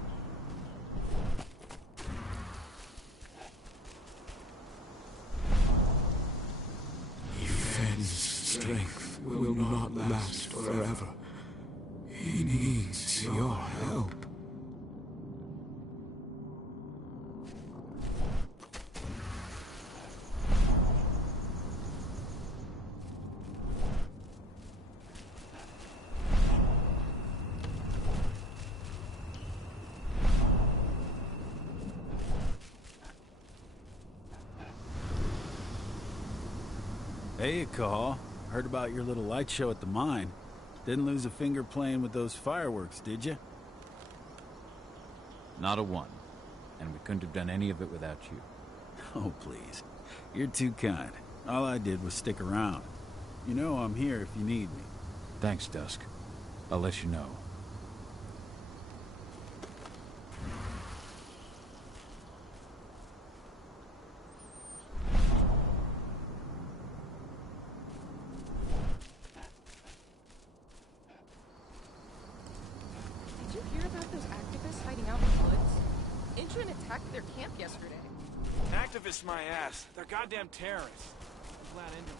Yfen's strength will not last forever. He needs your help. Hey, Cahal. Heard about your little light show at the mine. Didn't lose a finger playing with those fireworks, did you? Not a one. And we couldn't have done any of it without you. Oh, please. You're too kind. All I did was stick around. You know I'm here if you need me. Thanks, Dusk. I'll let you know. Did you hear about those activists hiding out in the woods? Endron attacked their camp yesterday. Attacked Activists, my ass. They're goddamn terrorists. I'm glad ended.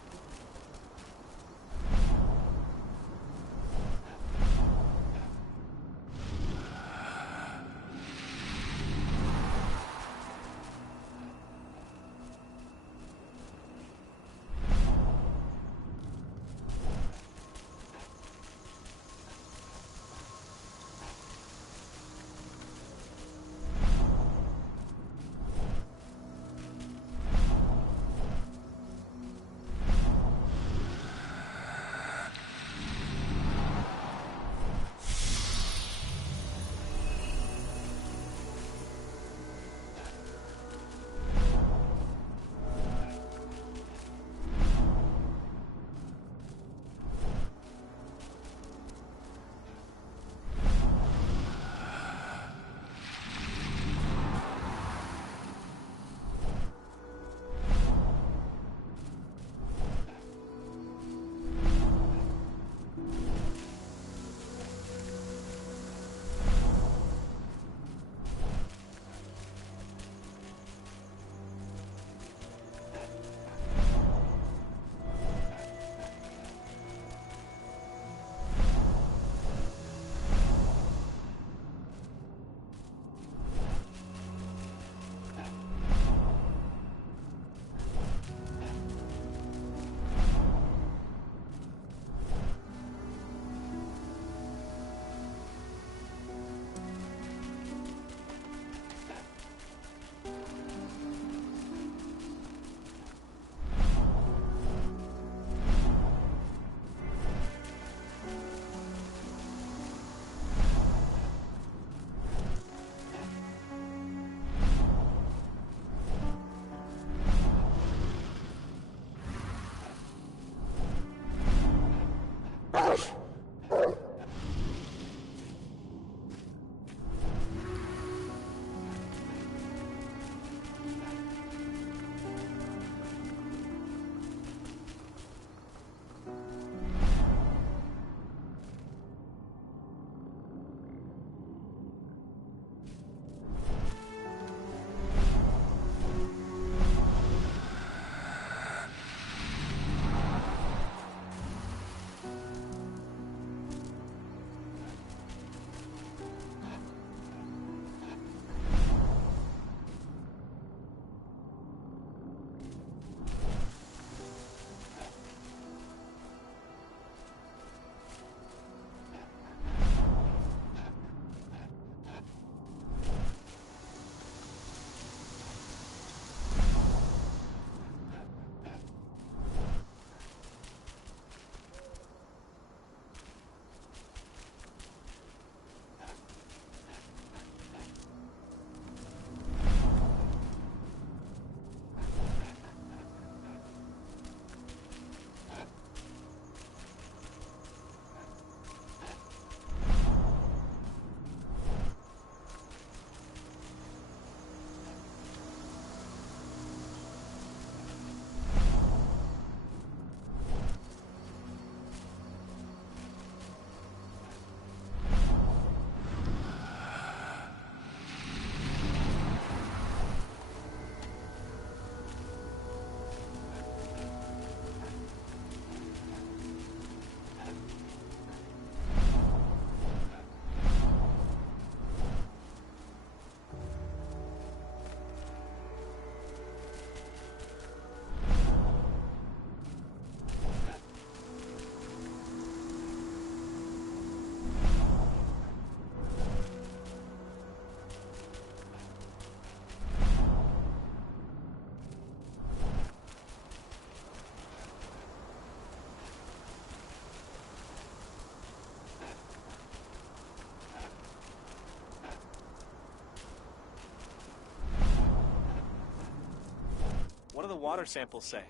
What do the water samples say?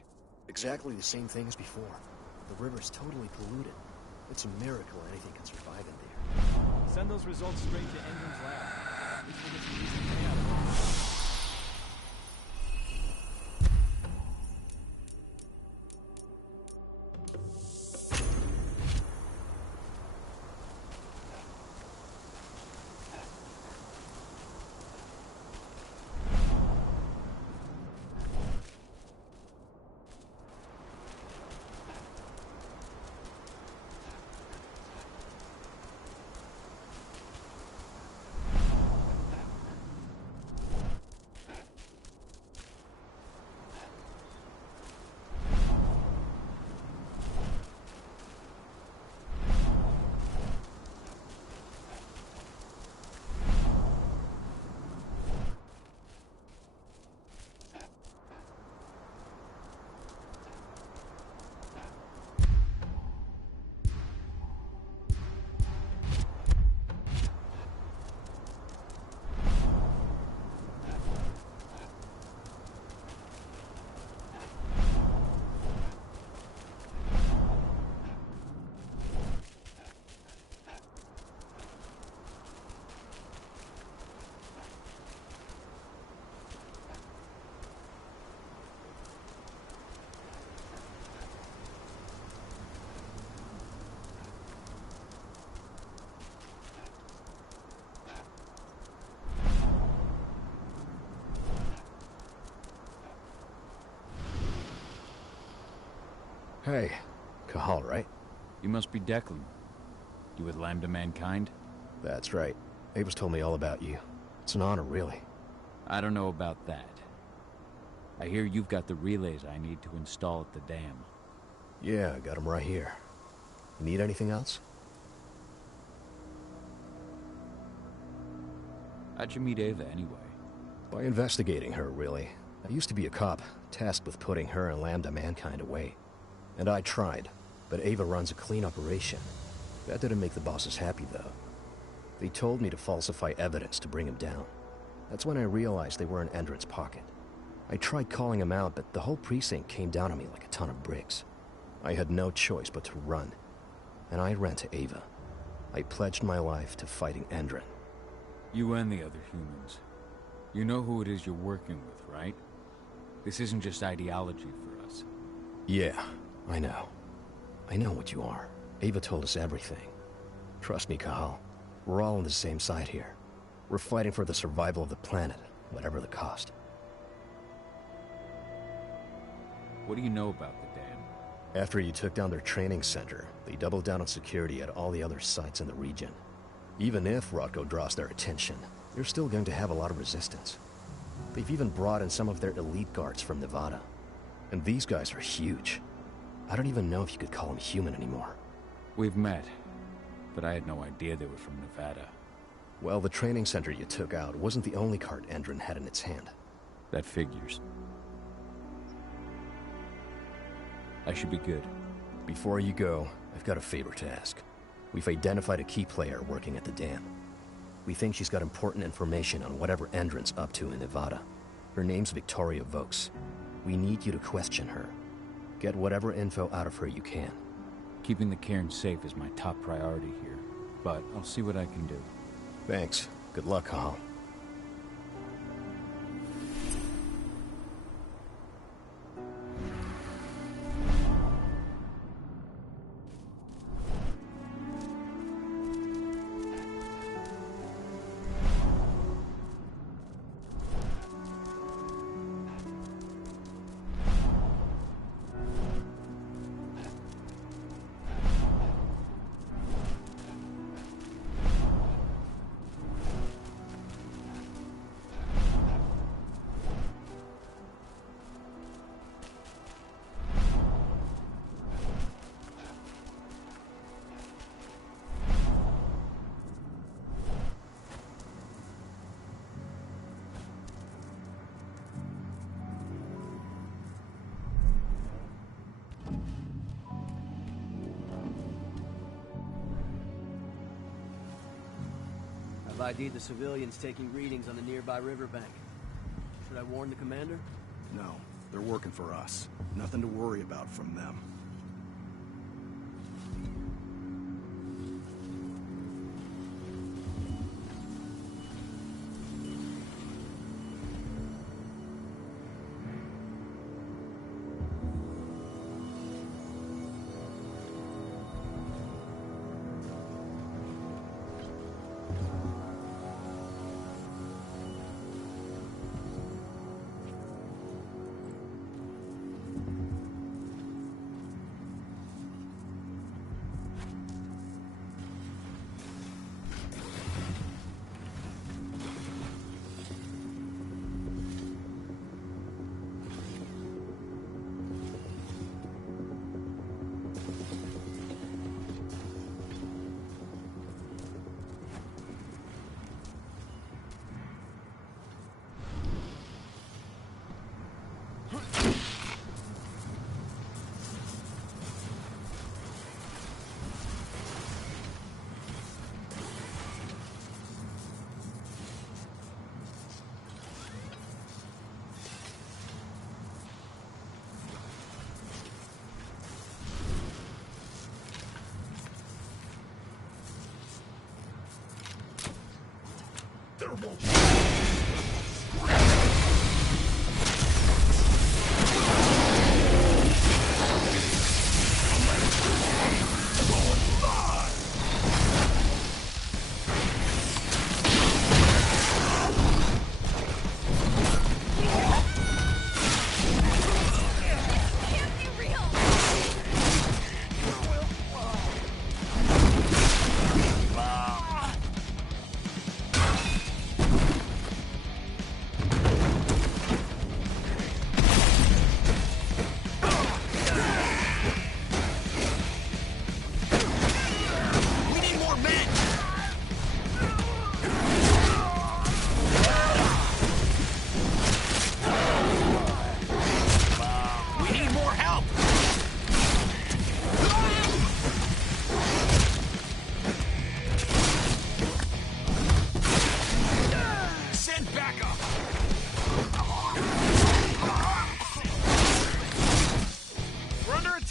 Exactly the same thing as before. The river's totally polluted. It's a miracle anything can survive in there. Send those results straight to Engram's lab. At least we'll get some decent pay out of it. Hey, Kahal, right? You must be Declan. You with Lambda Mankind? That's right. Ava's told me all about you. It's an honor, really. I don't know about that. I hear you've got the relays I need to install at the dam. Yeah, I got them right here. You need anything else? How'd you meet Ava, anyway? By investigating her, really. I used to be a cop, tasked with putting her and Lambda Mankind away. And I tried, but Ava runs a clean operation. That didn't make the bosses happy, though. They told me to falsify evidence to bring him down. That's when I realized they were in Endron's pocket. I tried calling him out, but the whole precinct came down on me like a ton of bricks. I had no choice but to run. And I ran to Ava. I pledged my life to fighting Endron. You and the other humans. You know who it is you're working with, right? This isn't just ideology for us. Yeah, I know. I know what you are. Ava told us everything. Trust me, Kahal. We're all on the same side here. We're fighting for the survival of the planet, whatever the cost. What do you know about the dam? After you took down their training center, they doubled down on security at all the other sites in the region. Even if Rodko draws their attention, they're still going to have a lot of resistance. They've even brought in some of their elite guards from Nevada. And these guys are huge. I don't even know if you could call them human anymore. We've met, but I had no idea they were from Nevada. Well, the training center you took out wasn't the only card Endron had in its hand. That figures. I should be good. Before you go, I've got a favor to ask. We've identified a key player working at the dam. We think she's got important information on whatever Endron's up to in Nevada. Her name's Victoria Vokes. We need you to question her. Get whatever info out of her you can. Keeping the cairn safe is my top priority here, but I'll see what I can do. Thanks. Good luck, Kahal. I've ID'd the civilians taking readings on the nearby riverbank. Should I warn the commander? No, they're working for us. Nothing to worry about from them.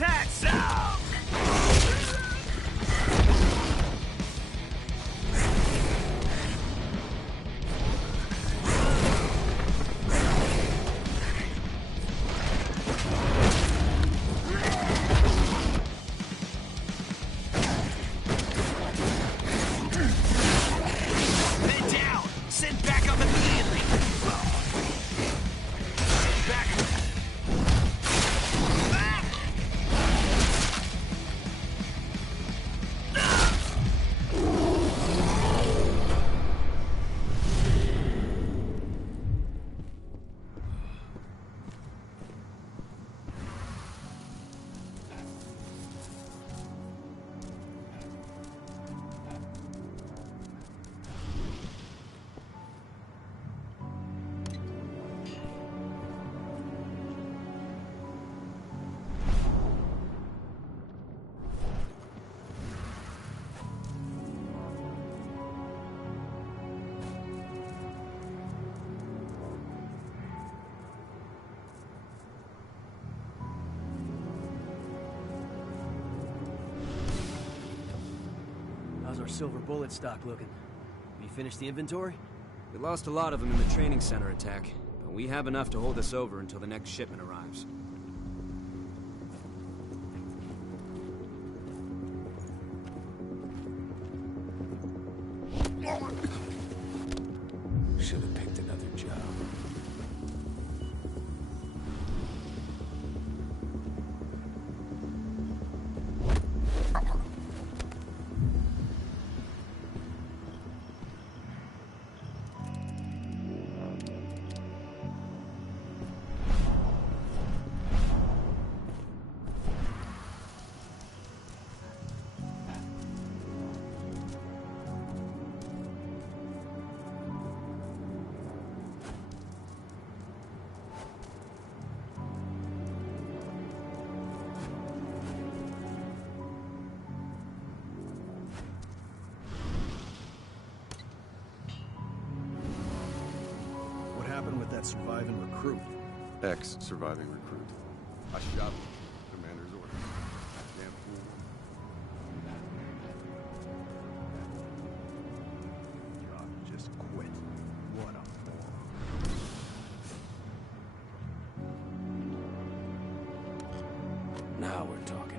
attacks! How's our silver bullet stock looking? You finished the inventory? We lost a lot of them in the training center attack, but we have enough to hold us over until the next shipment arrives. Should have picked another job. With that surviving recruit. Ex-surviving recruit. I shot him. Commander's orders. Damn fool. God, just quit. What a moron. Now we're talking.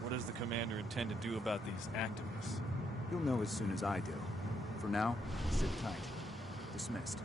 What does the commander intend to do about these activists? You'll know as soon as I do. For now, sit tight. Dismissed.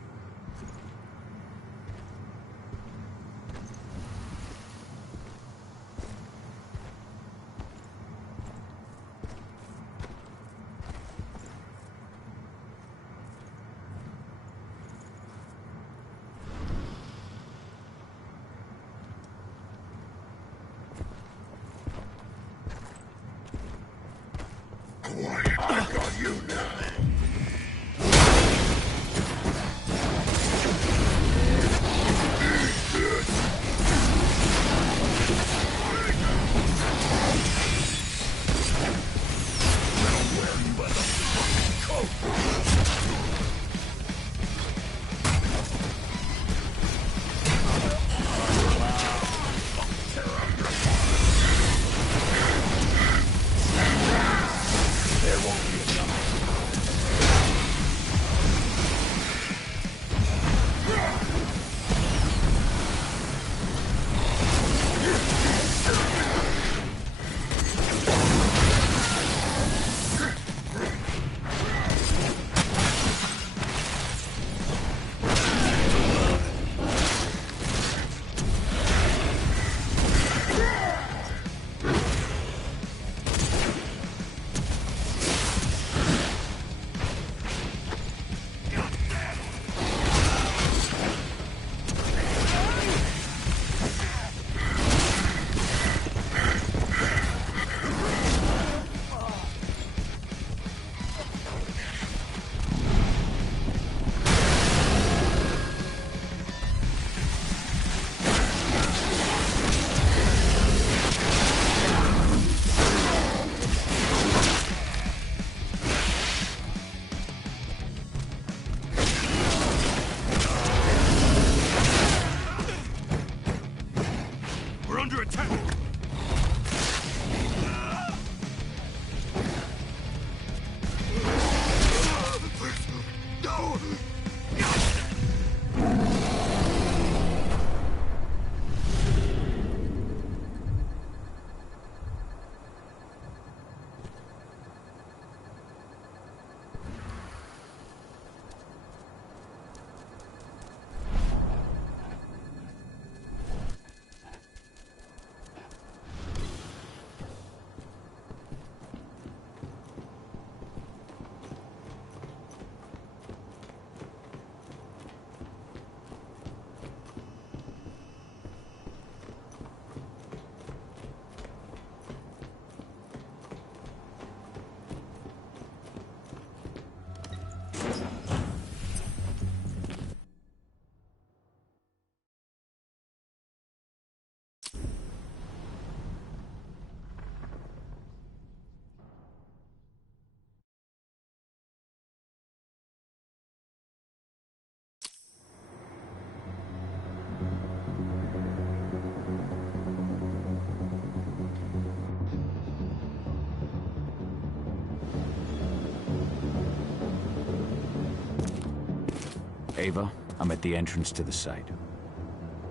Ava, I'm at the entrance to the site.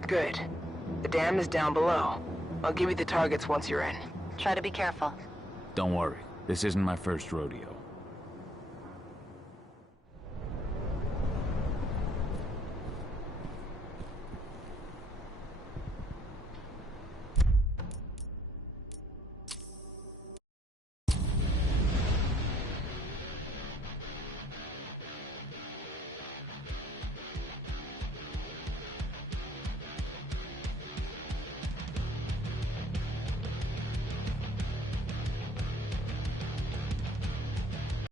Good. The dam is down below. I'll give you the targets once you're in. Try to be careful. Don't worry, this isn't my first rodeo.